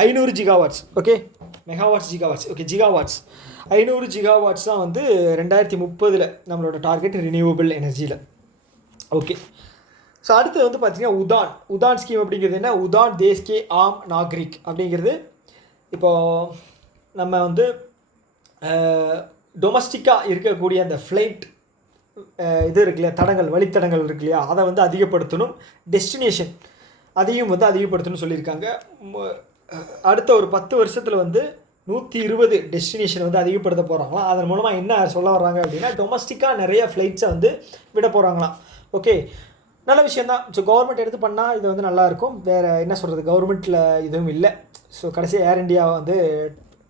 500 gigawatts. Okay, megawatts gigawatts. Okay, gigawatts 500 gigawatts தான் வந்து 2030 நம்மளோட டார்கெட் ரினியூவபிள் எனர்ஜியில். ஓகே, ஸோ அடுத்து வந்து பார்த்திங்கன்னா உதான் ஸ்கீம் அப்படிங்கிறது என்ன, உதான் தேஸ்கே ஆம் நாகரிக் அப்படிங்கிறது. இப்போது நம்ம வந்து டொமஸ்டிக்காக இருக்கக்கூடிய அந்த ஃப்ளைட் இது இருக்கு இல்லையா, வழித்தடங்கள் இருக்கு இல்லையா, அதை வந்து அதிகப்படுத்தணும். டெஸ்டினேஷன் அதையும் வந்து அதிகப்படுத்தணும்னு சொல்லியிருக்காங்க. அடுத்த ஒரு 10 வருஷத்தில் வந்து 120 டெஸ்டினேஷன் வந்து அதிகப்படுத்த போகிறாங்களாம். அதன் மூலமாக என்ன சொல்ல வர்றாங்க அப்படின்னா டொமஸ்டிக்காக நிறைய ஃப்ளைட்ஸை வந்து விட போகிறாங்களாம். ஓகே, நல்ல விஷயந்தான். ஸோ கவர்மெண்ட் எடுத்து பண்ணால் இது வந்து நல்லாயிருக்கும். வேறு என்ன சொல்கிறது, கவர்மெண்ட்டில் இதுவும் இல்லை. ஸோ கடைசியாக ஏர் இண்டியா வந்து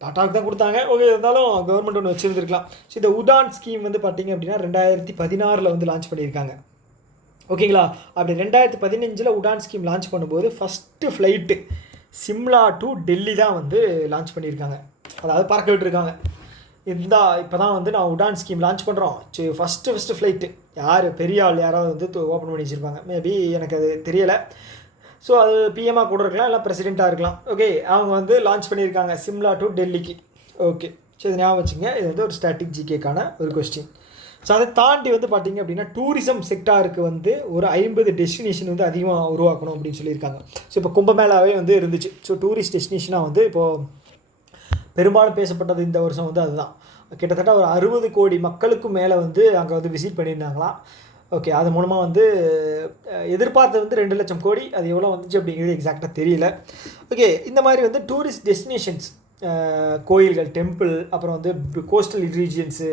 டாட்டாவுக்கு தான் கொடுத்தாங்க. ஓகே, இருந்தாலும் கவர்மெண்ட் ஒன்று வச்சுருந்துருக்கலாம். ஸோ இந்த உடான் ஸ்கீம் வந்து பார்த்திங்க அப்படின்னா 2016 வந்து லான்ச் பண்ணியிருக்காங்க. ஓகேங்களா, அப்படி 2015 உடான் ஸ்கீம் லான்ச் பண்ணும்போது first flight Shimla to Delhi தான் வந்து லான்ச் பண்ணியிருக்காங்க, அதாவது பறக்க விட்டுருக்காங்க. இப்போ தான் வந்து நான் உடான் ஸ்கீம் லான்ச் பண்ணுறோம். சரி, ஃபஸ்ட்டு ஃப்ளைட்டு யார் பெரிய ஆள் யாராவது வந்து ஓப்பன் பண்ணி வச்சுருப்பாங்க. மேபி எனக்கு அது தெரியலை. ஸோ அது பிஎம்மாக கூட இருக்கலாம், இல்லை பிரசிடெண்ட்டாக இருக்கலாம். ஓகே, அவங்க வந்து லான்ச் பண்ணியிருக்காங்க சிம்லா டு டெல்லிக்கு. ஓகே, சரி, இது ஞாபகம் வச்சுங்க. இது வந்து ஒரு ஸ்டாட்டிக் ஜிகேக்கான ஒரு கொஸ்டின். ஸோ அதை தாண்டி வந்து பார்த்திங்க அப்படின்னா டூரிசம் செக்டாருக்கு வந்து ஒரு 50 டெஸ்டினேஷன் வந்து அதிகமாக உருவாக்கணும் அப்படின்னு சொல்லியிருக்காங்க. ஸோ இப்போ கும்பமேளாவே வந்து இருந்துச்சு. ஸோ டூரிஸ்ட் டெஸ்டினேஷனாக வந்து இப்போது பெரும்பாலும் பேசப்பட்டது இந்த வருஷம் வந்து அதுதான். கிட்டத்தட்ட ஒரு 60 கோடி மக்களுக்கும் மேலே வந்து அங்கே வந்து விசிட் பண்ணியிருந்தாங்களாம். ஓகே, அது மூலமாக வந்து எதிர்பார்த்தது வந்து 2 லட்சம் கோடி. அது எவ்வளோ வந்துச்சு அப்படிங்கிறது எக்ஸாக்டாக தெரியல. ஓகே, இந்த மாதிரி வந்து டூரிஸ்ட் டெஸ்டினேஷன்ஸ், கோயில்கள், டெம்பிள், அப்புறம் வந்து கோஸ்டல் ரீஜியன்ஸு,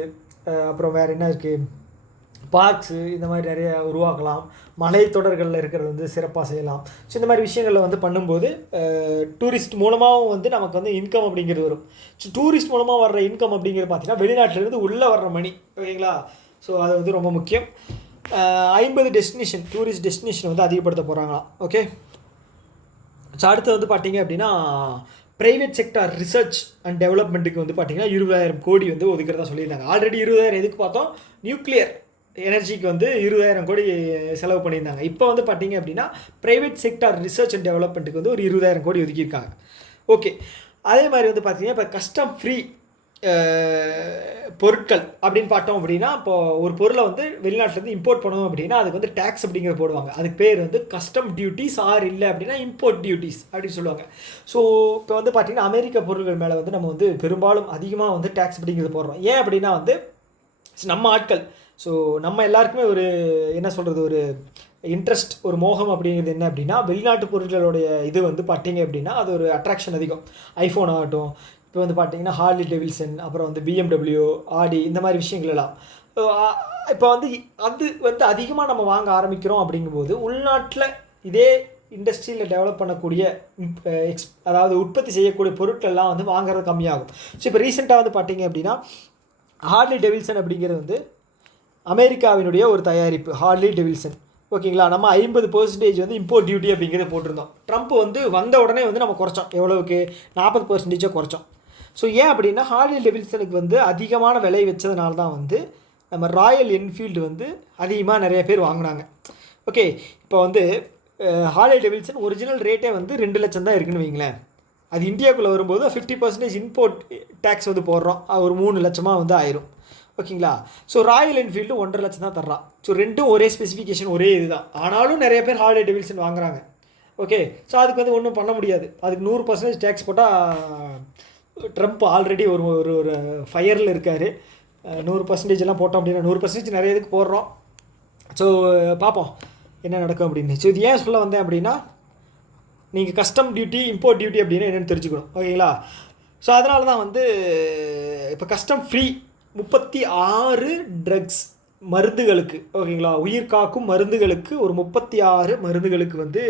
அப்புறம் வேறு என்ன இருக்குது, பார்க்ஸு இந்த மாதிரி நிறைய உருவாக்கலாம், மலைத்தொடர்களில் இருக்கிறது வந்து சிறப்பாக செய்யலாம். ஸோ இந்த மாதிரி விஷயங்களில் வந்து பண்ணும்போது டூரிஸ்ட் மூலமாகவும் வந்து நமக்கு வந்து இன்கம் அப்படிங்கிறது வரும். ஸோ டூரிஸ்ட் மூலமாக வர்ற இன்கம் அப்படிங்கிறது பார்த்திங்கன்னா வெளிநாட்டிலேருந்து உள்ளே வர்ற மணி, ஓகேங்களா. ஸோ அது வந்து ரொம்ப முக்கியம். 50 டெஸ்டினேஷன் டூரிஸ்ட் டெஸ்டினேஷன் வந்து அதிகப்படுத்த போகிறாங்களாம். ஓகே. ஸோ அடுத்து வந்து பார்த்திங்க அப்படின்னா ப்ரைவேட் செக்டார் ரிசர்ச் அண்ட் டெவலப்மெண்ட்டுக்கு வந்து பார்த்திங்கன்னா 20,000 கோடி வந்து ஒதுக்கிறதா சொல்லியிருந்தாங்க. ஆல்ரெடி 20,000 எதுக்கு பார்த்தோம், நியூக்ளியர் எனர்ஜிக்கு வந்து 20,000 கோடி செலவு பண்ணியிருந்தாங்க. இப்போ வந்து பார்த்திங்க அப்படின்னா ப்ரைவேட் செக்டார் ரிசர்ச் அண்ட் டெவலப்மெண்ட்டுக்கு வந்து ஒரு 20,000 கோடி ஒதுக்கியிருக்காங்க. ஓகே. அதே மாதிரி வந்து பார்த்திங்கன்னா இப்போ கஸ்டம் ஃப்ரீ பொருட்கள் அப்படின்னு பார்த்தோம் அப்படின்னா, இப்போது ஒரு பொருளை வந்து வெளிநாட்டிலேருந்து இம்போர்ட் பண்ணணும் அப்படின்னா அதுக்கு வந்து டேக்ஸ் அப்படிங்கிற போடுவாங்க. அதுக்கு பேர் வந்து கஸ்டம் டியூட்டிஸ், ஆர் இல்லை அப்படின்னா இம்போர்ட் டியூட்டிஸ் அப்படின்னு சொல்லுவாங்க. ஸோ இப்போ வந்து பார்த்திங்கன்னா அமெரிக்க பொருட்கள் மேலே வந்து நம்ம வந்து பெரும்பாலும் அதிகமாக வந்து டேக்ஸ் அப்படிங்கிறது போடுறோம். ஏன் அப்படின்னா வந்து நம்ம ஆட்கள், ஸோ நம்ம எல்லாருக்குமே ஒரு என்ன சொல்கிறது, ஒரு இன்ட்ரெஸ்ட், ஒரு மோகம் அப்படிங்கிறது என்ன அப்படின்னா வெளிநாட்டு பொருட்களுடைய இது வந்து பார்த்திங்க அப்படின்னா அது ஒரு அட்ராக்ஷன் அதிகம். ஐஃபோன் ஆகட்டும், இப்போ வந்து பார்த்திங்கன்னா ஹார்லி டேவில்சன், அப்புறம் வந்து BMW, ஆடி, இந்த மாதிரி விஷயங்கள் எல்லாம் இப்போ வந்து அது வந்து அதிகமாக நம்ம வாங்க ஆரம்பிக்கிறோம். அப்படிங்கும்போது உள்நாட்டில் இதே இண்டஸ்ட்ரியில் டெவலப் பண்ணக்கூடிய அதாவது உற்பத்தி செய்யக்கூடிய பொருட்கள்லாம் வந்து வாங்குறது கம்மியாகும். ஸோ இப்போ ரீசெண்டாக வந்து பார்த்திங்க அப்படின்னா ஹார்லி டேவில்சன் அப்படிங்கிறது வந்து அமெரிக்காவினுடைய ஒரு தயாரிப்பு, ஹார்லி டேவில்சன், ஓகேங்களா. நம்ம 50% வந்து இம்போர்ட் டியூட்டி அப்படிங்கிறத போட்டிருந்தோம். ட்ரம்ப் வந்து வந்த உடனே வந்து நம்ம குறைச்சோம். எவ்வளவுக்கு? 40% குறைச்சோம். ஸோ ஏன் அப்படின்னா ஹார்லி டேவில்சனுக்கு வந்து அதிகமான விலை வச்சதுனால தான் வந்து நம்ம ராயல் என்ஃபீல்டு வந்து அதிகமாக நிறைய பேர் வாங்கினாங்க. ஓகே. இப்போ வந்து ஹார்லி டேவில்சன் ஒரிஜினல் ரேட்டே வந்து 2 லட்சம் தான் இருக்குன்னு வைங்களேன். அது இந்தியாவுக்குள்ளே வரும்போது 50% இம்போர்ட் டேக்ஸ் வந்து போடுறோம், ஒரு 3 லட்சமாக வந்து ஆயிரும், ஓகேங்களா. ஸோ ராயல் என்ஃபீல்டு 1.5 லட்சம் தான் தர்றான். ஸோ ரெண்டும் ஒரே ஸ்பெசிஃபிகேஷன், ஒரே இதுதான். ஆனாலும் நிறைய பேர் ஹார்லி டேவில்சன் வாங்குறாங்க. ஓகே. ஸோ அதுக்கு வந்து ஒன்றும் பண்ண முடியாது. அதுக்கு 100% டேக்ஸ் போட்டால் ட்ரம்ப் ஆல்ரெடி ஒரு ஒரு ஒரு ஃபயரில் இருக்கார். 100% போட்டோம் அப்படின்னா 100% நிறைய இதுக்கு போடுறோம். ஸோ பார்ப்போம் என்ன நடக்கும் அப்படின்னு. ஸோ இது ஏன் சொல்ல வந்தேன் அப்படின்னா நீங்கள் கஸ்டம் டியூட்டி, இம்போர்ட் டியூட்டி அப்படின்னு என்னென்னு தெரிஞ்சுக்கணும், ஓகேங்களா. ஸோ அதனால தான் வந்து இப்போ கஸ்டம் ஃப்ரீ 36 ட்ரக்ஸ் மருந்துகளுக்கு, ஓகேங்களா, உயிர் காக்கும் மருந்துகளுக்கு ஒரு 36 மருந்துகளுக்கு வந்து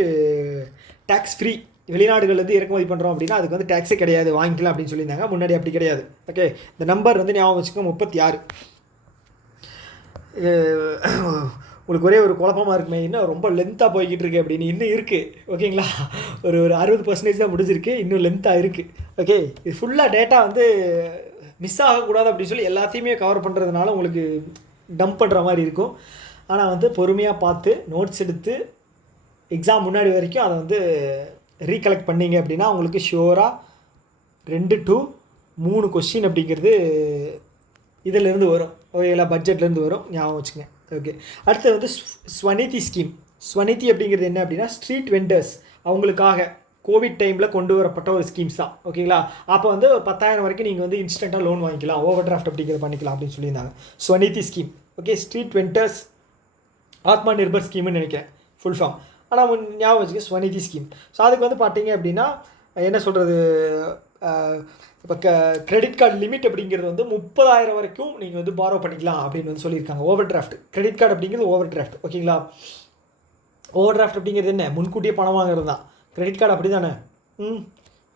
டேக்ஸ் ஃப்ரீ. வெளிநாடுகள்லேருந்து இறக்குமதி பண்ணுறோம் அப்படின்னா அதுக்கு வந்து டேக்ஸே கிடையாது, வாங்கிக்கலாம் அப்படின்னு சொல்லியிருந்தாங்க. முன்னாடி அப்படி கிடையாது. ஓகே. இந்த நம்பர் வந்து ஞாபகம் வச்சுக்கோங்க, 36. உங்களுக்கு ஒரே ஒரு குழப்பமாக இருக்குமே, இன்னும் ரொம்ப லென்த்தாக போய்கிட்டு இருக்கு அப்படின்னு. இன்னும் இருக்குது, ஓகேங்களா. ஒரு 60% தான் முடிஞ்சிருக்கு, இன்னும் லென்த்தாக இருக்குது. ஓகே. இது ஃபுல்லாக டேட்டா வந்து மிஸ் ஆகக்கூடாது அப்படின்னு சொல்லி எல்லாத்தையுமே கவர் பண்ணுறதுனால உங்களுக்கு டம்ப் பண்ணுற மாதிரி இருக்கும். ஆனால் வந்து பொறுமையாக பார்த்து நோட்ஸ் எடுத்து எக்ஸாம் முன்னாடி வரைக்கும் அதை வந்து ரீகலெக்ட் பண்ணிங்க அப்படின்னா உங்களுக்கு ஷியோராக 2 to 3 கொஸ்டின் அப்படிங்கிறது இதிலேருந்து வரும், ஓகேங்களா, பட்ஜெட்லேருந்து வரும், ஞாபகம் வச்சுங்க. ஓகே. அடுத்து வந்து ஸ்வநிதி ஸ்கீம். ஸ்வநிதி அப்படிங்கிறது என்ன அப்படின்னா ஸ்ட்ரீட் வெண்டர்ஸ் அவங்களுக்காக கோவிட் டைமில் கொண்டு வரப்பட்ட ஒரு ஸ்கீம்ஸ் தான், ஓகேங்களா. அப்போ வந்து ஒரு 10,000 வரைக்கும் நீங்கள் வந்து இன்ஸ்டண்ட்டாக லோன் வாங்கிக்கலாம், ஓவர் டிராஃப்ட் அப்படிங்கிறது பண்ணிக்கலாம் அப்படின்னு சொல்லியிருந்தாங்க. Svanidhi scheme. Okay. Street vendors ஆத்மா நிர்பர் ஸ்கீம்னு நினைக்கிறேன் ஃபுல் ஃபார்ம். ஆனால் ஞாபகம் வச்சுக்க ஸ்வநிதி ஸ்கீம். ஸோ அதுக்கு வந்து பார்த்தீங்க அப்படின்னா என்ன சொல்கிறது, இப்போ கிரெடிட் கார்டு லிமிட் அப்படிங்கிறது வந்து 30,000 வரைக்கும் நீங்கள் வந்து பாரோ பண்ணிக்கலாம் அப்படின்னு வந்து சொல்லியிருக்காங்க. ஓவர் டிராஃப்ட் கிரெடிட் கார்டு அப்படிங்கிறது ஓவர் டிராஃப்ட், ஓகேங்களா. ஓவர் டிராஃப்ட் அப்படிங்கிறது என்ன, முன்கூட்டியே பணம் வாங்குறது தான். கிரெடிட் கார்டு அப்படி தானே.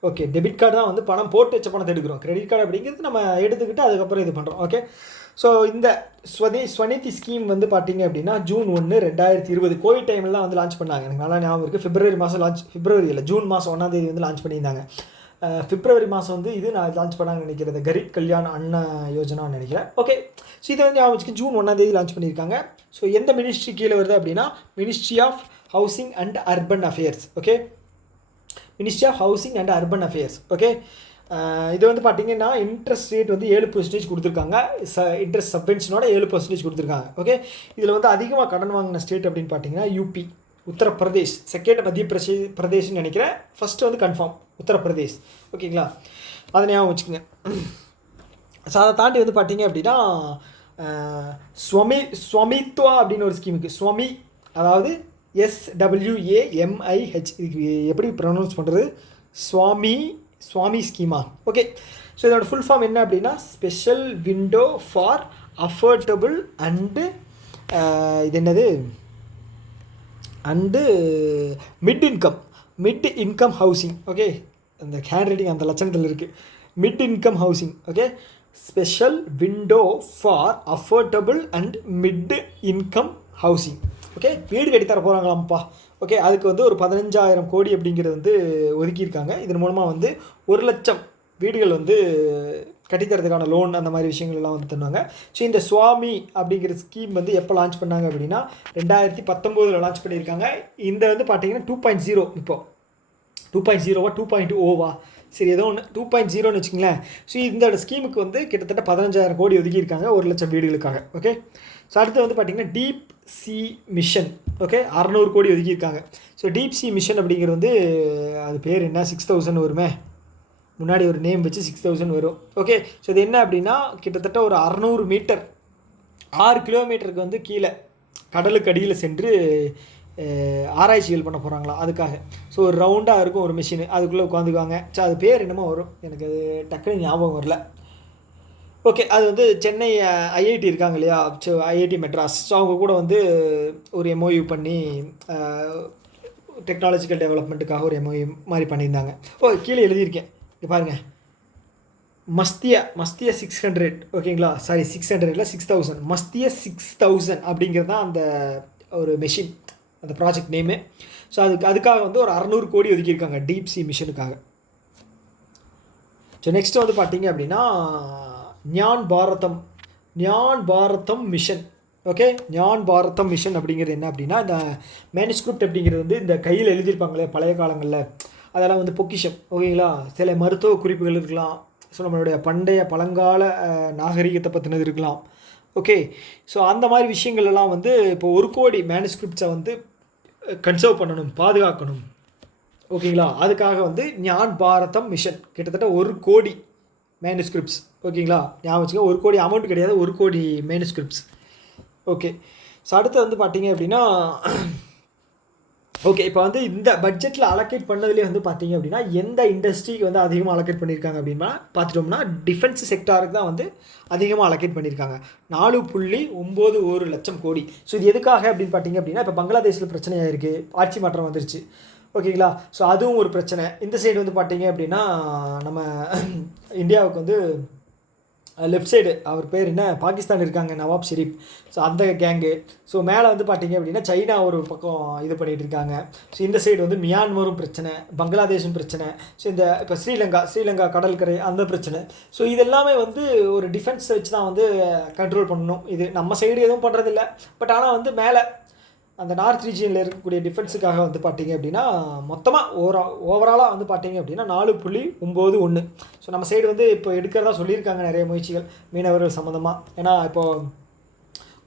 ஓகே. டெபிட் கார்டு தான் வந்து பணம் போட்டு வச்ச பணத்தை எடுக்கிறோம். கிரெடிட் கார்டு அப்படிங்கிறது நம்ம எடுத்துக்கிட்டு அதுக்கப்புறம் இது பண்ணுறோம். ஓகே. ஸோ இந்த ஸ்வநிதி ஸ்கீம் வந்து பார்த்தீங்க அப்படின்னா June 1, 2020 கோவிட் டைமில் தான் வந்து லான்ச் பண்ணாங்க. எனக்கு நல்லா ஞாபகம் இருக்குது. February மாதம் February இல்லை, June மாதம் 1ஆம் தேதி வந்து லான்ச் பண்ணியிருந்தாங்க. February மாதம் வந்து இது நான் லான்ச் பண்ணாங்கன்னு நினைக்கிறது, கரீப் கல்யாண் அண்ணா யோஜனான்னு நினைக்கிறேன். ஓகே. ஸோ இதை வந்து ஞாபகம் வச்சுக்க June 1ஆம் தேதி லான்ச் பண்ணியிருக்காங்க. ஸோ எந்த மினிஸ்ட்ரி கீழே வருது அப்படின்னா ministry of housing and urban affairs. Okay. Ministry of housing and urban affairs. Okay. இது வந்து பார்த்திங்கன்னா இன்ட்ரெஸ்ட் ரேட் வந்து 7% கொடுத்துருக்காங்க. இன்ட்ரெஸ்ட் சப்வென்ஷனோட 7% கொடுத்துருக்காங்க. ஓகே. இதில் வந்து அதிகமாக கடன் வாங்கின ஸ்டேட் அப்படின்னு பார்த்தீங்கன்னா யூபி, உத்தரப்பிரதேஷ், செகண்ட் மத்திய பிரதேஷ்னு நினைக்கிறேன், ஃபஸ்ட்டு வந்து கன்ஃபார்ம் உத்தரப்பிரதேஷ், ஓகேங்களா. அதை ஞாபகம் வச்சுக்கோங்க. ஸோ அதை தாண்டி வந்து பார்த்திங்க அப்படின்னா ஸ்வமித்வா அப்படின்னு ஒரு ஸ்கீமுக்கு, ஸ்வமி அதாவது SWAMIH, இதுக்கு எப்படி ப்ரொனவுன்ஸ் பண்ணுறது, சுவாமி ஸ்கீமா. ஓகே. ஸோ இதோட ஃபுல் ஃபார்ம் என்ன அப்படின்னா special window for affordable and இது என்னது and mid income housing. Okay, அந்த ஹேண்ட் ரைட்டிங் அந்த லட்சணத்தில் இருக்குது. Mid income housing. Okay, special window for affordable and mid income housing. Okay, வீடு கட்டித்தர போகிறாங்களாம்ப்பா. ஓகே, அதுக்கு வந்து ஒரு 15,000 கோடி அப்படிங்கிறது வந்து ஒதுக்கியிருக்காங்க. இதன் மூலமாக வந்து 1,00,000 வீடுகள் வந்து கட்டித்தரதுக்கான லோன் அந்த மாதிரி விஷயங்கள் எல்லாம் வந்து தருவாங்க. ஸோ இந்த சுவாமி அப்படிங்கிற ஸ்கீம் வந்து எப்போ லான்ச் பண்ணாங்க அப்படின்னா 2019 லான்ச் பண்ணியிருக்காங்க. இந்த வந்து பார்த்தீங்கன்னா 2.0 இப்போ 2.0வா 2.0வா சரி ஏதோ ஒன்று 2.0ன்னு வச்சுங்களேன். ஸோ இந்த ஸ்கீமுக்கு வந்து கிட்டத்தட்ட 15,000 கோடி ஒதுக்கியிருக்காங்க 1,00,000 வீடுகளுக்காக. ஓகே, ஸோ அடுத்து வந்து பார்த்திங்கன்னா டீப் சி மிஷன். ஓகே, 600 கோடி ஒதுக்கியிருக்காங்க. ஸோ டீப் சி மிஷன் அப்படிங்கிறது வந்து அது பேர் என்ன 6,000 வருமே, முன்னாடி ஒரு நேம் வச்சு 6,000 வரும். ஓகே, ஸோ இது என்ன அப்படின்னா கிட்டத்தட்ட ஒரு 600 மீட்டர் 6 கிலோமீட்டருக்கு வந்து கீழே கடலுக்கு அடியில் சென்று ஆராய்ச்சிகள் பண்ண போகிறாங்களா அதுக்காக. ஸோ ஒரு ரவுண்டாக இருக்கும் ஒரு மிஷின், அதுக்குள்ளே உட்காந்துக்குவாங்க. ஸோ அது பேர் என்னமோ வரும், எனக்கு அது டக்குனு ஞாபகம் வரல. ஓகே, அது வந்து சென்னை ஐஐடி இருக்காங்க இல்லையா, ஸோ ஐஐடி மெட்ராஸ், ஸோ அவங்க கூட வந்து ஒரு எம்ஓயு பண்ணி டெக்னாலஜிக்கல் டெவலப்மெண்ட்டுக்காக ஒரு எம்ஓயு மாதிரி பண்ணியிருந்தாங்க. கீழே எழுதியிருக்கேன், இங்கே பாருங்கள், மஸ்தியா 600. ஓகேங்களா, சாரி 600 இல்லை 6,000. மஸ்தியா 6,000 அப்படிங்கிறது தான் அந்த ஒரு மெஷின், அந்த ப்ராஜெக்ட் நேமு. ஸோ அதுக்காக வந்து ஒரு 600 கோடி ஒதுக்கியிருக்காங்க டீப் சி மிஷனுக்காக. ஸோ நெக்ஸ்ட்டு வந்து பார்த்தீங்க அப்படின்னா ஞான் பாரதம் மிஷன். ஓகே, ஞான் பாரதம் மிஷன் அப்படிங்கிறது என்ன அப்படின்னா இந்த மேனுஸ்கிரிப்ட் அப்படிங்கிறது வந்து இந்த கையில் எழுதியிருப்பாங்களே பழைய காலங்களில், அதெல்லாம் வந்து பொக்கிஷம். ஓகேங்களா, சில மருத்துவ குறிப்புகள் இருக்கலாம், ஸோ நம்மளுடைய பண்டைய பழங்கால நாகரிகத்தை பற்றினது இருக்கலாம். ஓகே, ஸோ அந்த மாதிரி விஷயங்கள் எல்லாம் வந்து இப்போ 1 கோடி மேனுஸ்கிரிப்ட்ஸை வந்து கன்சர்வ் பண்ணணும், பாதுகாக்கணும். ஓகேங்களா, அதுக்காக வந்து ஞான் பாரதம் மிஷன் கிட்டத்தட்ட 1 கோடி மேனுஸ்கிரிப்ட்ஸ். ஓகேங்களா, ஞாபகம் வச்சுக்க, 1 கோடி அமௌண்ட் கிடையாது, 1 கோடி மேனுஸ்கிரிப்ட்ஸ். ஓகே, ஸோ அடுத்து வந்து பார்த்தீங்க அப்படின்னா ஓகே, இப்போ வந்து இந்த பட்ஜெட்டில் அலோகேட் பண்ணதுலேயே வந்து பார்த்தீங்க அப்படின்னா எந்த இண்டஸ்ட்ரிக்கு வந்து அதிகமாக அலோகேட் பண்ணியிருக்காங்க அப்படின்னா பார்த்துட்டோம்னா டிஃபென்ஸ் செக்டாருக்கு தான் வந்து அதிகமாக அலோகேட் பண்ணியிருக்காங்க. 4.91 லட்சம் கோடி. ஸோ இது எதுக்காக அப்படின்னு பார்த்தீங்க அப்படின்னா இப்போ பங்களாதேஷில் பிரச்சனையாக இருக்குது, ஆட்சி மாற்றம் வந்துருச்சு. ஓகேங்களா, ஸோ அதுவும் ஒரு பிரச்சனை. இந்த சைடு வந்து பார்த்தீங்க அப்படின்னா நம்ம இந்தியாவுக்கு வந்து லெஃப்ட் சைடு அவர் பேர் என்ன, பாகிஸ்தான் இருக்காங்க, நவாப் ஷெரீப். ஸோ அந்த கேங்கு. ஸோ மேலே வந்து பார்த்தீங்க அப்படின்னா சைனா ஒரு பக்கம் இது பண்ணிகிட்டு இருக்காங்க. ஸோ இந்த சைடு வந்து மியான்மரும் பிரச்சனை, பங்களாதேஷும் பிரச்சனை. ஸோ இந்த இப்போ ஸ்ரீலங்கா கடற்கரை அந்த பிரச்சனை. ஸோ இதெல்லாமே வந்து ஒரு டிஃபென்ஸை வச்சு தான் வந்து கண்ட்ரோல் பண்ணணும். இது நம்ம சைடு எதுவும் பண்ணுறதில்ல, பட் ஆனால் வந்து மேலே அந்த நார்த் ரீஜியனில் இருக்கக்கூடிய டிஃபென்ஸுக்காக வந்து பார்த்தீங்க அப்படின்னா மொத்தமாக ஓவராலாக வந்து பார்த்தீங்க அப்படின்னா 4.91. ஸோ நம்ம சைடு வந்து இப்போ எடுக்கிறதா சொல்லியிருக்காங்க நிறைய முயற்சிகள் மீனவர்கள் சம்மந்தமாக. ஏன்னா இப்போது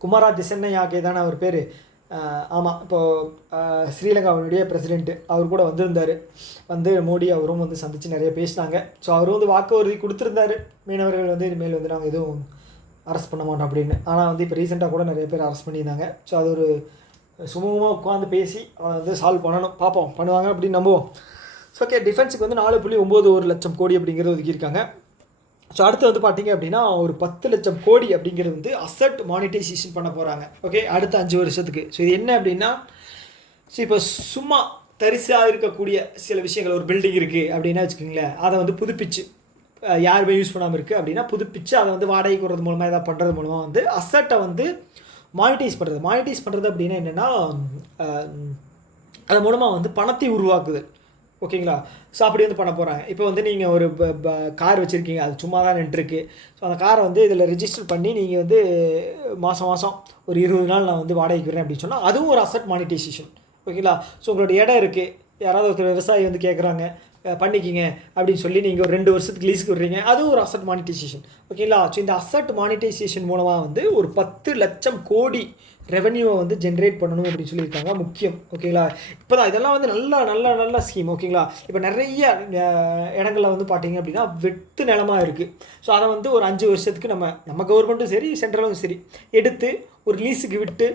குமாரா திசன்னையாகே தானே அவர் பேர். ஆமாம், இப்போது ஸ்ரீலங்காவுடைய பிரசிடென்ட்டு அவர் கூட வந்திருந்தார். வந்து மோடி அவரும் வந்து சந்தித்து நிறைய பேசினாங்க. ஸோ அவரும் வந்து வாக்குறுதி கொடுத்துருந்தாரு, மீனவர்கள் வந்து இனிமேல் வந்து நாங்கள் எதுவும் அரெஸ்ட் பண்ண மாட்டோம் அப்படின்னு. ஆனால் வந்து இப்போ ரீசெண்டாக கூட நிறைய பேர் அரெஸ்ட் பண்ணியிருந்தாங்க. ஸோ அது ஒரு சுமூகமாக உட்காந்து பேசி அதை வந்து சால்வ் பண்ணணும், பார்ப்போம் பண்ணுவாங்க அப்படின்னு நம்புவோம். ஸோ ஓகே, டிஃபென்ஸுக்கு வந்து 4.91 லட்சம் கோடி அப்படிங்கிறது ஒதுக்கியிருக்காங்க. ஸோ அடுத்து வந்து பார்த்தீங்க அப்படின்னா ஒரு 10 லட்சம் கோடி அப்படிங்கிறது வந்து அசட் மானிட்டைசேஷன் பண்ண போகிறாங்க. ஓகே, அடுத்த 5 வருஷத்துக்கு. ஸோ இது என்ன அப்படின்னா, ஸோ இப்போ சும்மா தரிசாக இருக்கக்கூடிய சில விஷயங்கள், ஒரு பில்டிங் இருக்குது அப்படின்னா வச்சுக்கோங்களேன், அதை வந்து புதுப்பிச்சு யாருமே யூஸ் பண்ணாமல் இருக்குது அப்படின்னா புதுப்பிச்சு அதை வந்து வாடகைக்கு விடுறது மூலமாக எதாவது பண்ணுறது மூலமாக வந்து அசட்டை வந்து மானிட்டைஸ் பண்ணுறது அப்படின்னா என்னென்னா அது மூலமாக வந்து பணத்தை உருவாக்குது. ஓகேங்களா, ஸோ அப்படி வந்து பண்ண போகிறாங்க. இப்போ வந்து நீங்கள் ஒரு கார் வச்சுருக்கீங்க, அது சும்மா தான் நின்றுருக்கு. ஸோ அந்த காரை வந்து இதில் ரிஜிஸ்டர் பண்ணி நீங்கள் வந்து மாதம் ஒரு 20 நாள் நான் வந்து வாடகைக்கு விடுறேன் அப்படின்னு சொன்னால் அதுவும் ஒரு அசட் மானிட்டைசேஷன். ஓகேங்களா, ஸோ உங்களோட இடம் இருக்குது, யாராவது ஒருத்தர் விவசாயி வந்து கேட்குறாங்க பண்ணிக்கிங்க அப்படின்னு சொல்லி நீங்கள் ஒரு 2 வருஷத்துக்கு லீஸுக்கு விடுறீங்க, அதுவும் ஒரு அசட் மானிட்டைசேஷன். ஓகேங்களா, ஸோ இந்த அசட் மானிட்டைசேஷன் மூலமாக வந்து ஒரு 10 லட்சம் கோடி ரெவன்யூவை வந்து ஜென்ரேட் பண்ணணும் அப்படின்னு சொல்லியிருக்காங்க. முக்கியம். ஓகேங்களா, இப்போ தான் இதெல்லாம் வந்து நல்ல ஸ்கீம். ஓகேங்களா, இப்போ நிறைய இடங்களில் வந்து பார்த்தீங்க அப்படின்னா வெட்டு நிலமாக இருக்குது. ஸோ அதை வந்து ஒரு 5 வருஷத்துக்கு நம்ம கவர்மெண்ட்டும் சரி சென்ட்ரலும் சரி எடுத்து ஒரு லீஸுக்கு விட்டு,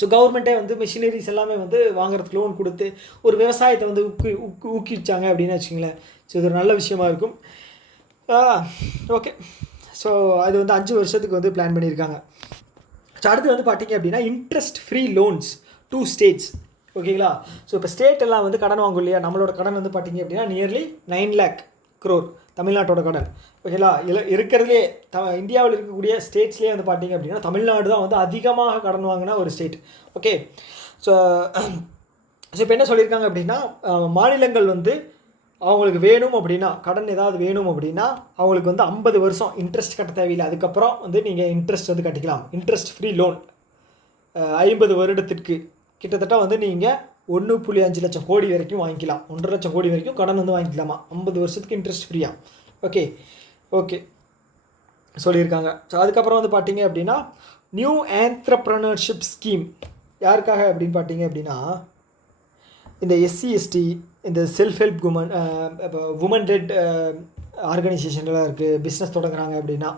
ஸோ கவர்மெண்ட்டே வந்து மிஷினரிஸ் எல்லாமே வந்து வாங்குறதுக்கு லோன் கொடுத்து ஒரு விவசாயத்தை வந்து ஊக்குவிச்சாங்க அப்படின்னு வச்சுங்களேன். ஸோ இது ஒரு நல்ல விஷயமா இருக்கும். ஓகே, ஸோ அது வந்து 5 வருஷத்துக்கு வந்து பிளான் பண்ணியிருக்காங்க. ஸோ அடுத்து வந்து பார்த்தீங்க அப்படின்னா இன்ட்ரெஸ்ட் ஃப்ரீ லோன்ஸ் 2 states. ஓகேங்களா? ஸோ இப்போ ஸ்டேட் எல்லாம் வந்து கடன் வாங்கும் இல்லையா, நம்மளோட கடன் வந்து பார்த்தீங்க அப்படின்னா நியர்லி 9 lakh crore தமிழ்நாட்டோட கடன். ஓகேங்களா? இருக்கிறதுலே இந்தியாவில் இருக்கக்கூடிய ஸ்டேட்ஸ்லேயே வந்து பார்த்தீங்க அப்படின்னா தமிழ்நாடு தான் வந்து அதிகமாக கடன் வாங்கின ஒரு ஸ்டேட். ஓகே. ஸோ இப்போ என்ன சொல்லியிருக்காங்க அப்படின்னா மாநிலங்கள் வந்து அவங்களுக்கு வேணும் அப்படின்னா கடன் ஏதாவது வேணும் அப்படின்னா அவங்களுக்கு வந்து 50 வருஷம் இன்ட்ரெஸ்ட் கட்ட தேவையில்லை. அதுக்கப்புறம் வந்து நீங்கள் இன்ட்ரெஸ்ட் வந்து கட்டிக்கலாம். இன்ட்ரெஸ்ட் ஃப்ரீ லோன் 50 வருடத்திற்கு கிட்டத்தட்ட வந்து நீங்கள் 1.5 லட்சம் கோடி வரைக்கும் வாங்கிக்கலாம். 1.5 லட்சம் கோடி வரைக்கும் கடன் வந்து வாங்கிக்கலாமா 50 வருஷத்துக்கு இன்ட்ரெஸ்ட் ஃப்ரீயாக. ஓகே ஓகே சொல்லியிருக்காங்க. ஸோ அதுக்கப்புறம் வந்து பார்த்தீங்க அப்படின்னா நியூ ஆந்த்ரப்ரனர்ஷிப் ஸ்கீம் யாருக்காக அப்படின்னு பார்த்தீங்க அப்படின்னா இந்த SC ST இந்த செல்ஃப் ஹெல்ப் உமன் ரெட் ஆர்கனைசேஷன்லாம் இருக்குது, பிஸ்னஸ் தொடங்குறாங்க அப்படின்னா.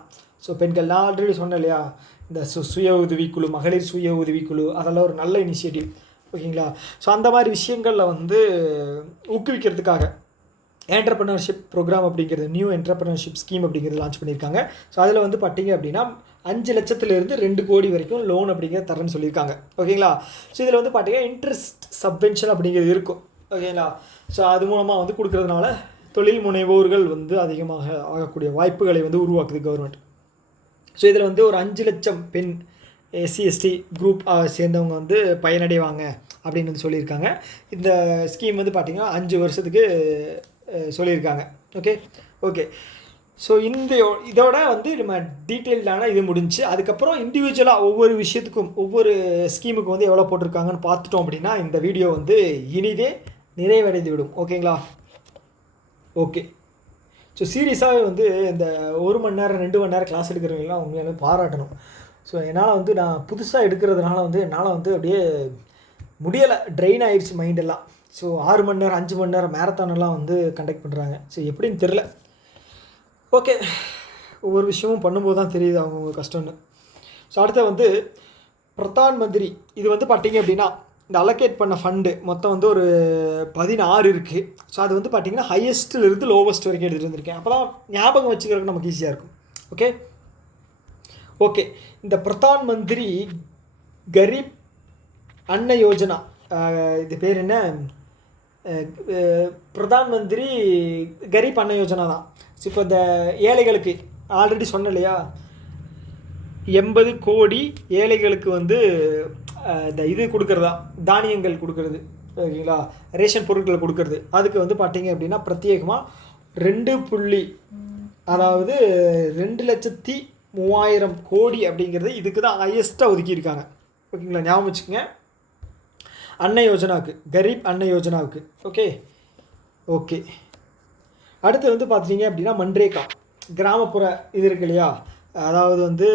ஸோ பெண்கள் நான் ஆல்ரெடி சொன்னேன் இல்லையா, இந்த சுய உதவிக்குழு, மகளிர் சுய உதவிக்குழு, அதெல்லாம் ஒரு நல்ல இனிஷியேட்டிவ். ஓகேங்களா? ஸோ அந்த மாதிரி விஷயங்களில் வந்து ஊக்குவிக்கிறதுக்காக என்டர்ப்ரனர்ஷிப் ப்ரோக்ராம் அப்படிங்கிறது, நியூ என்டர்ப்ரனர்ஷிப் ஸ்கீம் அப்படிங்கிறது லான்ச் பண்ணியிருக்காங்க. ஸோ அதில் வந்து பார்த்தீங்க அப்படின்னா 5 லட்சத்துலேருந்து 2 கோடி வரைக்கும் லோன் அப்படிங்கிறத தரேன்னு சொல்லியிருக்காங்க. ஓகேங்களா? ஸோ இதில் வந்து பார்த்தீங்கன்னா இன்ட்ரெஸ்ட் சப்வென்ஷன் அப்படிங்கிறது இருக்கும். ஓகேங்களா? ஸோ அது மூலமாக வந்து கொடுக்குறதுனால தொழில் முனைவோர்கள் வந்து அதிகமாக ஆகக்கூடிய வாய்ப்புகளை வந்து உருவாக்குது கவர்மெண்ட். ஸோ இதில் வந்து ஒரு 5 லட்சம் பெண் SC ST குரூப் சேர்ந்தவங்க வந்து பயனடைவாங்க அப்படின்னு வந்து சொல்லியிருக்காங்க. இந்த ஸ்கீம் வந்து பார்த்திங்கன்னா 5 வருஷத்துக்கு சொல்லியிருக்காங்க. ஓகே ஓகே ஸோ இதோட வந்து நம்ம டீட்டெயில்டான இது முடிஞ்சு அதுக்கப்புறம் இண்டிவிஜுவலாக ஒவ்வொரு விஷயத்துக்கும் ஒவ்வொரு ஸ்கீமுக்கு வந்து எவ்வளோ போட்டிருக்காங்கன்னு பார்த்துட்டோம் அப்படின்னா இந்த வீடியோ வந்து இனிதே நிறைவடைந்து விடும். ஓகேங்களா? ஓகே. ஸோ சீரியஸாகவே வந்து இந்த 1 மணி நேரம் 2 மணி நேரம் கிளாஸ் எடுக்கிறவங்கலாம் உண்மையாகவே பாராட்டணும். ஸோ என்னால் வந்து நான் புதுசாக எடுக்கிறதுனால வந்து என்னால் வந்து அப்படியே முடியலை, ட்ரெயின் ஆகிடுச்சு மைண்டெல்லாம். ஸோ 6 மணி நேரம் 5 மணி நேரம் மேரத்தானெல்லாம் வந்து கண்டக்ட் பண்ணுறாங்க. ஸோ எப்படின்னு தெரில. ஓகே, ஒவ்வொரு விஷயமும் பண்ணும்போது தான் தெரியுது அவங்க கஷ்டம்னு. ஸோ அடுத்த வந்து பிரதான் மந்திரி, இது வந்து பார்த்திங்க அப்படின்னா இந்த அலோகேட் பண்ண ஃபண்டு மொத்தம் வந்து ஒரு 16 இருக்குது. ஸோ அது வந்து பார்த்திங்கன்னா ஹையஸ்ட்டிலிருந்து லோவஸ்ட் வரைக்கும் எடுத்துகிட்டு வந்திருக்கேன். அப்போ தான் ஞாபகம் வச்சுக்கிறதுக்கு நமக்கு ஈஸியாக இருக்கும். ஓகே ஓகே இந்த பிரதான் மந்திரி கரீப் அன்ன யோஜனா, இது பேர் என்ன, பிரதான் மந்திரி கரீப் அன்ன யோஜனா தான். ஸோ இப்போ இந்த ஏழைகளுக்கு ஆல்ரெடி சொன்னேன் இல்லையா, 80 கோடி ஏழைகளுக்கு வந்து இந்த இது கொடுக்குறதா, தானியங்கள் கொடுக்குறது. ஓகேங்களா? ரேஷன் பொருட்களை கொடுக்குறது. அதுக்கு வந்து பார்த்தீங்க அப்படின்னா பிரத்யேகமாக 2,30,000 கோடி அப்படிங்கிறது இதுக்கு தான் ஹையஸ்ட்டாக ஒதுக்கியிருக்காங்க. ஓகேங்களா? ஞாபகம் வச்சுக்கோங்க. அன்ன யோஜனாவுக்கு, கரீப் அன்ன யோஜனாவுக்கு. ஓகே ஓகே அடுத்து வந்து பார்த்தீங்க அப்படின்னா மன்ரேகா, கிராமப்புற இது இருக்கு இல்லையா, அதாவது வந்து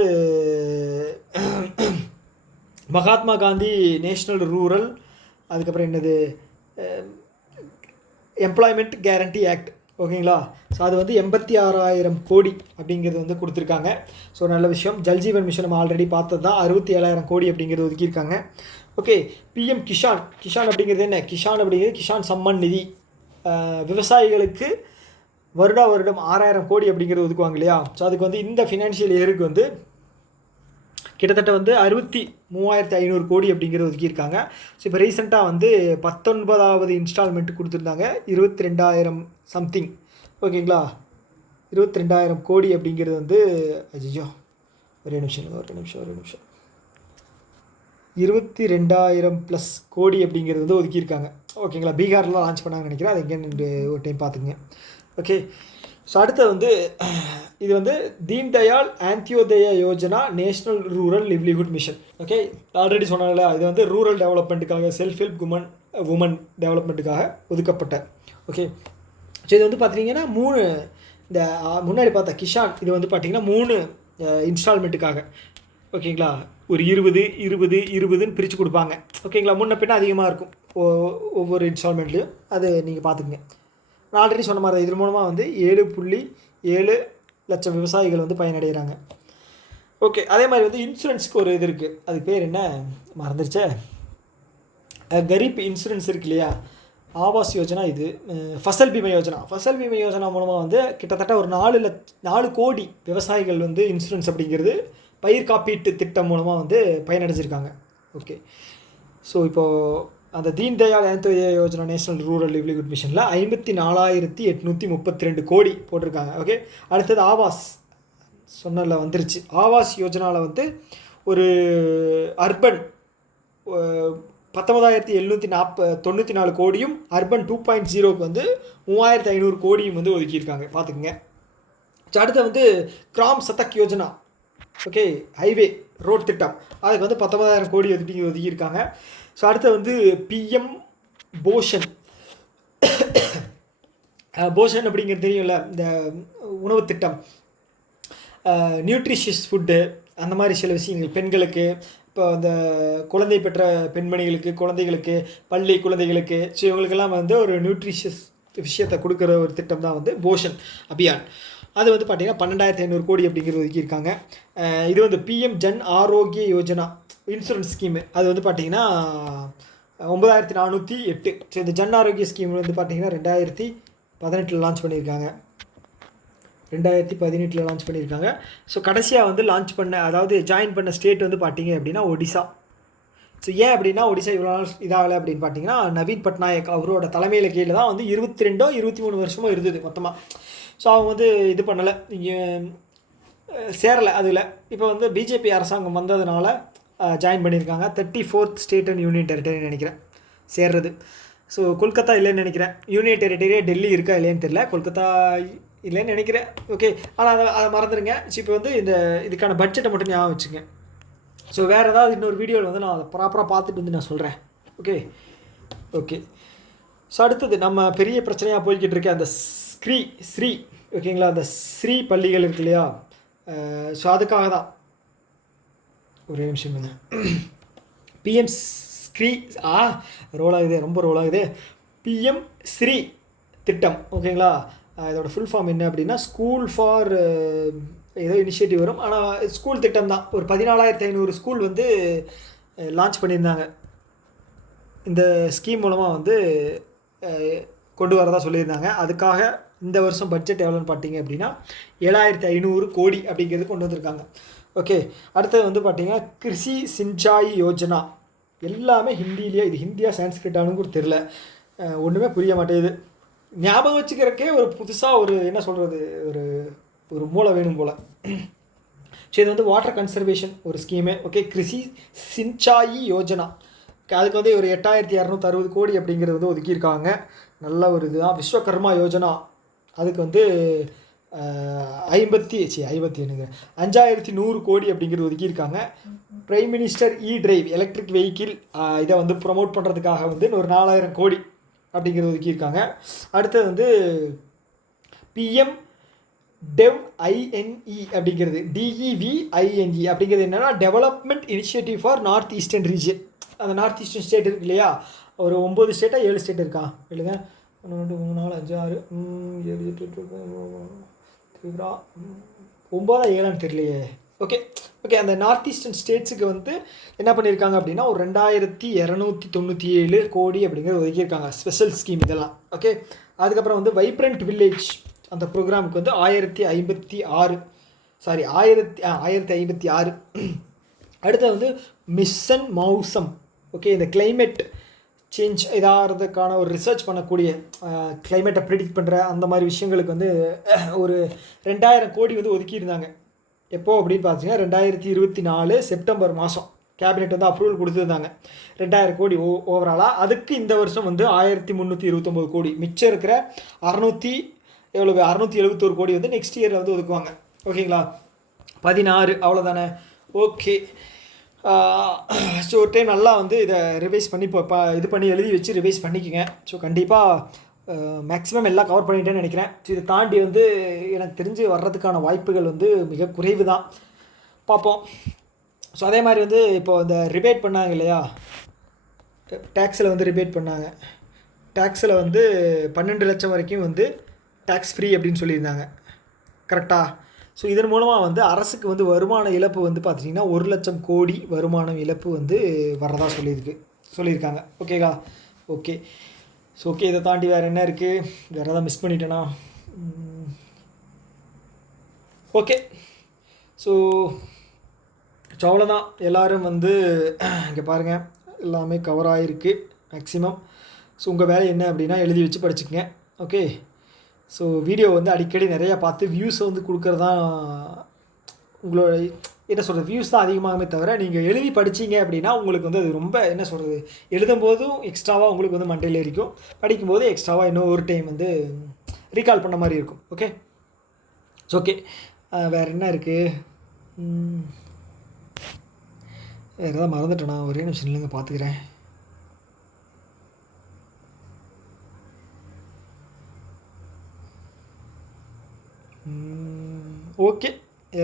மகாத்மா காந்தி நேஷ்னல் ரூரல், அதுக்கப்புறம் என்னது எம்ப்ளாய்மெண்ட் கேரண்டி ஆக்ட். ஓகேங்களா? ஸோ அது வந்து 86,000 கோடி அப்படிங்கிறது வந்து கொடுத்துருக்காங்க. ஸோ நல்ல விஷயம். ஜல்ஜீவன் மிஷன் நம்ம ஆல்ரெடி பார்த்தது தான், 67,000 கோடி அப்படிங்கிறது ஒதுக்கியிருக்காங்க. ஓகே. PM கிஷான், கிஷான் அப்படிங்கிறது என்ன, கிஷான் அப்படிங்கிறது கிஷான் சம்மன் நிதி, விவசாயிகளுக்கு வருடம் 6,000 கோடி அப்படிங்கிறது ஒதுக்குவாங்க இல்லையா. ஸோ அதுக்கு வந்து இந்த ஃபினான்ஷியல் இயருக்கு வந்து கிட்டத்தட்ட வந்து 63,500 கோடி அப்படிங்கிறது ஒதுக்கியிருக்காங்க. ஸோ இப்போ ரீசெண்டாக வந்து 19வது இன்ஸ்டால்மெண்ட் கொடுத்துருந்தாங்க, 22,000 சம்திங். ஓகேங்களா? 22,000 கோடி அப்படிங்கிறது வந்து அஜிஜோ ஒரே நிமிஷம் 22,000 ப்ளஸ் கோடி அப்படிங்கிறது வந்து ஒதுக்கியிருக்காங்க. ஓகேங்களா? பீகாரில் லான்ச் பண்ணாங்கன்னு நினைக்கிறேன். அது எங்கேன்னு ஒரு டைம் பார்த்துங்க. ஓகே. ஸோ அடுத்து வந்து இது வந்து Deen Dayal Antyodaya Yojana national rural livelihood mission. Okay, already சொன்னால இது வந்து ரூரல் டெவலப்மெண்ட்டுக்காக, செல்ஃப் ஹெல்ப் உமன் டெவலப்மெண்ட்டுக்காக ஒதுக்கப்பட்ட. ஓகே. ஸோ இது வந்து பார்த்தீங்கன்னா 3 இந்த முன்னாடி பார்த்த கிஷான் இது வந்து பார்த்திங்கன்னா 3 இன்ஸ்டால்மெண்ட்டுக்காக. ஓகேங்களா? ஒரு 20 பிரித்து கொடுப்பாங்க. ஓகேங்களா? முன்ன பின்ன அதிகமாக இருக்கும் ஒவ்வொரு இன்ஸ்டால்மெண்ட்லேயும். அது நீங்கள் பார்த்துக்குங்க. நான் ஆல்ரெடி சொன்ன மாதிரி இதன் மூலமாக வந்து 7.7 லட்சம் விவசாயிகள் வந்து பயனடைகிறாங்க. ஓகே. அதே மாதிரி வந்து இன்சூரன்ஸுக்கு ஒரு இது இருக்குது, அது பேர் என்ன மறந்துருச்சே, கரீப் இன்சூரன்ஸ் இருக்கு இல்லையா, ஆவாஸ் யோஜனா, இது ஃபசல் பீமா யோஜனா. ஃபசல் பீமா யோஜனா மூலமாக வந்து கிட்டத்தட்ட ஒரு 4 கோடி விவசாயிகள் வந்து இன்சூரன்ஸ் அப்படிங்கிறது பயிர் காப்பீட்டு திட்டம் மூலமாக வந்து பயனடைஞ்சிருக்காங்க. ஓகே, ஸோ இப்போது அந்த Deen Dayal Antyodaya Yojana national rural livelihood மிஷனில் 54,832 கோடி போட்டிருக்காங்க. ஓகே, அடுத்தது ஆவாஸ் சொன்னதில் வந்துருச்சு. ஆவாஸ் யோஜனாவில் வந்து ஒரு அர்பன் 19,794 கோடியும், அர்பன் 2.0க்கு வந்து 3,500 கோடியும் வந்து ஒதுக்கியிருக்காங்க, பார்த்துக்குங்க. அடுத்து வந்து Gram Sadak Yojana, okay, highway road திட்டம், அதுக்கு வந்து 19,000 கோடி ஒதுக்கியிருக்காங்க. ஸோ அடுத்து வந்து பிஎம் போஷன். போஷன் அப்படிங்கிறது தெரியும்ல, இந்த உணவு திட்டம், நியூட்ரிஷியஸ் ஃபுட்டு, அந்த மாதிரி சில விஷயங்கள் பெண்களுக்கு, இப்போ அந்த குழந்தை பெற்ற பெண்மணிகளுக்கு, குழந்தைகளுக்கு, பள்ளி குழந்தைகளுக்கு, ஸோ இவங்களுக்கெல்லாம் வந்து ஒரு நியூட்ரிஷியஸ் விஷயத்தை கொடுக்குற ஒரு திட்டம் தான் வந்து போஷன் அபியான். அது வந்து பார்த்திங்கன்னா 12,500 கோடி அப்படிங்கிறது ஒதுக்கியிருக்காங்க. இது வந்து PM Jan Arogya Yojana insurance scheme, அது வந்து பார்த்திங்கன்னா 9,408. ஸோ இந்த ஜன் ஆரோக்கிய ஸ்கீம் வந்து பார்த்திங்கன்னா 2018 லான்ச் பண்ணியிருக்காங்க. 2018 லான்ச் பண்ணியிருக்காங்க. ஸோ கடைசியாக வந்து லான்ச் பண்ண, அதாவது ஜாயின் பண்ண ஸ்டேட் வந்து பார்த்திங்க அப்படின்னா ஒடிசா. ஸோ ஏன் அப்படின்னா ஒடிசா இவ்வளோ நாள் இதாகலை அப்படின்னு பார்த்தீங்கன்னா, நவீன் பட்நாயக் அவரோட தலைமையில் கீழே தான் வந்து 22-23 வருஷமோ இருந்தது மொத்தமாக. ஸோ அவங்க வந்து இது பண்ணலை, இங்கே சேரலை அதில். இப்போ வந்து பிஜேபி அரசாங்கம் வந்ததுனால ஜாயின் பண்ணியிருக்காங்க. 34th state and union territory நினைக்கிறேன் சேர்றது. ஸோ கொல்கத்தா இல்லைன்னு நினைக்கிறேன். யூனியன் டெரிட்டரியே டெல்லி இருக்கா இல்லைன்னு தெரியல, கொல்கத்தா இல்லைன்னு நினைக்கிறேன். ஓகே, ஆனால் அதை மறந்துடுங்க. இப்போ வந்து இதுக்கான பட்ஜெட்டை மட்டும் ஞாபகம் வச்சுங்க. ஸோ வேறு ஏதாவது இன்னொரு வீடியோவில் வந்து நான் அதை ப்ராப்பராக பார்த்துட்டு வந்து நான் சொல்கிறேன். ஓகே. ஸோ அடுத்தது நம்ம பெரிய பிரச்சனையாக போய்கிட்டு இருக்க அந்த ஸ்ரீ ஓகேங்களா, அந்த ஸ்ரீ பள்ளிகள் இருக்கு இல்லையா, ஸோ அதுக்காக தான் ஒரே நிமிஷம் வந்து பிஎம் ஸ்ரீ ரோல் ஆகுது, ரொம்ப ரோல் ஆகுது. பிஎம் ஸ்ரீ திட்டம், ஓகேங்களா. இதோட ஃபுல் ஃபார்ம் என்ன அப்படின்னா ஸ்கூல் ஃபார் ஏதோ இனிஷியேட்டிவ் வரும், ஆனால் ஸ்கூல் திட்டம் தான். ஒரு 14,500 ஸ்கூல் வந்து லான்ச் பண்ணியிருந்தாங்க. இந்த ஸ்கீம் மூலமாக வந்து கொண்டு வரதா சொல்லியிருந்தாங்க. அதுக்காக இந்த வருஷம் பட்ஜெட் எவ்வளோன்னு பார்த்தீங்க அப்படின்னா 7,500 கோடி அப்படிங்கிறது கொண்டு வந்திருக்காங்க. ஓகே, அடுத்தது வந்து பார்த்தீங்கன்னா கிருஷி சிஞ்சாயி யோஜனா, எல்லாமே ஹிந்திலேயே. இது ஹிந்தியா சான்ஸ்கிரிட்டானு கூட தெரில, ஒன்றுமே புரிய மாட்டேங்குது. ஞாபகம் வச்சுக்கிறக்கே ஒரு புதுசாக ஒரு என்ன சொல்கிறது, ஒரு மூளை வேணும் போல். ஸோ இது வந்து வாட்டர் கன்சர்வேஷன் ஒரு ஸ்கீமு. ஓகே, கிருஷி சிஞ்சாயி யோஜனா, அதுக்கு வந்து ஒரு 8,260 கோடி அப்படிங்கிறது வந்து ஒதுக்கியிருக்காங்க. நல்ல ஒரு இதுதான். விஸ்வகர்மா யோஜனா, அதுக்கு வந்து 5,100 கோடி அப்படிங்கிறது ஒதுக்கியிருக்காங்க. Prime minister drive electric vehicle, இதை வந்து ப்ரொமோட் பண்ணுறதுக்காக வந்து ஒரு 4,000 கோடி அப்படிங்கிறது ஒதுக்கியிருக்காங்க. அடுத்தது வந்து பிஎம் டெவ் ஐஎன்இ அப்படிங்கிறது, DEVINE அப்படிங்கிறது என்னென்னா development initiative for north eastern region. அந்த நார்த் ஈஸ்டர்ன் ஸ்டேட் இருக்கு இல்லையா, ஒரு 9 ஸ்டேட்டாக 7 ஸ்டேட் இருக்கா இல்லைங்க, 1 2 3 4 5 6 7 8 9 7 தெரியலையே. ஓகே, அந்த நார்த் ஈஸ்டர்ன் ஸ்டேட்ஸுக்கு வந்து என்ன பண்ணியிருக்காங்க அப்படின்னா ஒரு 2,297 கோடி அப்படிங்கிறது ஒதுக்கியிருக்காங்க. ஸ்பெஷல் ஸ்கீம் இதெல்லாம். ஓகே, அதுக்கப்புறம் வந்து வைப்ரண்ட் வில்லேஜ் அந்த ப்ரோக்ராமுக்கு வந்து 1056. அடுத்து வந்து மிஷன் மௌசம். ஓகே, இந்த கிளைமேட் சேஞ்ச் இதாகிறதுக்கான ஒரு ரிசர்ச் பண்ணக்கூடிய, கிளைமேட்டை ப்ரிடிக்ட் பண்ணுற அந்த மாதிரி விஷயங்களுக்கு வந்து ஒரு 2,000 கோடி வந்து ஒதுக்கியிருந்தாங்க. எப்போது அப்படின்னு பார்த்தீங்கன்னா 2024 செப்டம்பர் மாதம் கேபினெட் வந்து அப்ரூவல் கொடுத்துருந்தாங்க. 2,000 கோடி ஓவராலாக. அதுக்கு இந்த வருஷம் வந்து 1,329 கோடி, மிச்சம் இருக்கிற 671 கோடி வந்து நெக்ஸ்ட் இயரில் வந்து ஒதுக்குவாங்க. ஓகேங்களா, 16 அவ்வளோதானே. ஓகே, ஸோ ஒரு டைம் நல்லா வந்து இதை ரிவைஸ் பண்ணி இது பண்ணி எழுதி வச்சு ரிவைஸ் பண்ணிக்கோங்க. ஸோ கண்டிப்பாக மேக்ஸிமம் எல்லாம் கவர் பண்ணிட்டேன்னு நினைக்கிறேன். ஸோ இதை தாண்டி வந்து எனக்கு தெரிஞ்சு வர்றதுக்கான வாய்ப்புகள் வந்து மிக குறைவு தான், பார்ப்போம். ஸோ அதே மாதிரி வந்து இப்போது இந்த ரிபேட் பண்ணாங்க இல்லையா, டேக்ஸில் வந்து ரிபேட் பண்ணாங்க. டேக்ஸில் வந்து 12 லட்சம் வரைக்கும் வந்து டேக்ஸ் ஃப்ரீ அப்படின்னு சொல்லியிருந்தாங்க, கரெக்டாக. ஸோ இதன் மூலமாக வந்து அரசுக்கு வந்து வருமான இழப்பு வந்து பார்த்திங்கன்னா 1 லட்சம் கோடி வருமானம் இழப்பு வந்து வர்றதா சொல்லியிருக்காங்க. ஓகேங்களா. ஓகே, ஸோ ஓகே, இதை தாண்டி வேறு என்ன இருக்குது, வேறு எதாவது மிஸ் பண்ணிட்டேனா? ஓகே, ஸோ ஸோ அவ்வளோதான். எல்லோரும் வந்து இங்கே பாருங்கள் எல்லாமே கவர் ஆகிருக்கு மேக்ஸிமம். ஸோ உங்கள் வேலை என்ன அப்படின்னா எழுதி வச்சு படிச்சுக்கங்க. ஓகே. ஸோ வீடியோ வந்து அடிக்கடி நிறையா பார்த்து வியூஸை வந்து கொடுக்குறது தான் உங்களோட என்ன சொல்கிறது, வியூஸ் தான் அதிகமாகவே தவிர நீங்கள் எழுதி படிச்சிங்க அப்படின்னா உங்களுக்கு வந்து அது ரொம்ப என்ன சொல்கிறது, எழுதும்போதும் எக்ஸ்ட்ராவாக உங்களுக்கு வந்து மண்டையில் இருக்கும், படிக்கும்போது எக்ஸ்ட்ராவாக இன்னும் ஒரு டைம் வந்து ரீகால் பண்ண மாதிரி இருக்கும். ஓகே. ஸோ ஓகே, வேறு என்ன இருக்குது, வேறு எதாவது மறந்துட்டேன் நான், ஒரே நிமிஷம் இல்லைங்க பார்த்துக்கிறேன். ஓகே,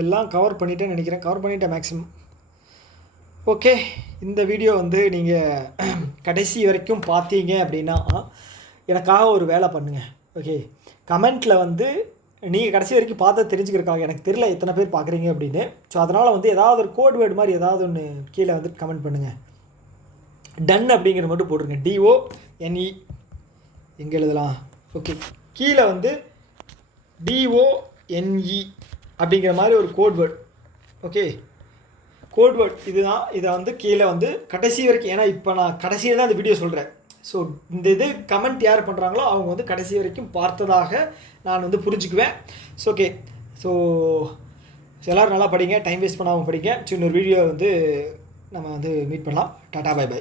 எல்லாம் கவர் பண்ணிட்டேன்னு நினைக்கிறேன். கவர் பண்ணிட்டேன் மேக்ஸிமம். ஓகே, இந்த வீடியோ வந்து நீங்கள் கடைசி வரைக்கும் பார்த்தீங்க அப்படின்னா எனக்காக ஒரு வேலை பண்ணுங்கள். ஓகே, கமெண்ட்டில் வந்து நீங்கள் கடைசி வரைக்கும் பார்த்து தெரிஞ்சுக்கிறக்காக, எனக்கு தெரியல எத்தனை பேர் பார்க்குறீங்க அப்படின்னு. ஸோ அதனால் வந்து ஏதாவது ஒரு கோட் வேர்டு மாதிரி ஏதாவது ஒன்று கீழே வந்து கமெண்ட் பண்ணுங்கள். டன் அப்படிங்கிற மட்டும் போட்டுருங்க. DONE எங்கே எழுதலாம்? ஓகே, கீழே வந்து DONE அப்படிங்கிற மாதிரி ஒரு code word. Okay, code word இதுதான். இதை வந்து கீழே வந்து கடைசி வரைக்கும், ஏன்னா இப்போ நான் கடைசியில் தான் இந்த வீடியோ சொல்கிறேன். ஸோ இந்த இது கமெண்ட் யார் பண்ணுறாங்களோ அவங்க வந்து கடைசி வரைக்கும் பார்த்ததாக நான் வந்து புரிஞ்சுக்குவேன். ஸோ ஓகே, ஸோ எல்லோரும் நல்லா படிங்க, டைம் வேஸ்ட் பண்ணாமல் படிங்க. ஸோ இன்னொரு வீடியோ வந்து நம்ம வந்து மீட் பண்ணலாம். Tata, bye by.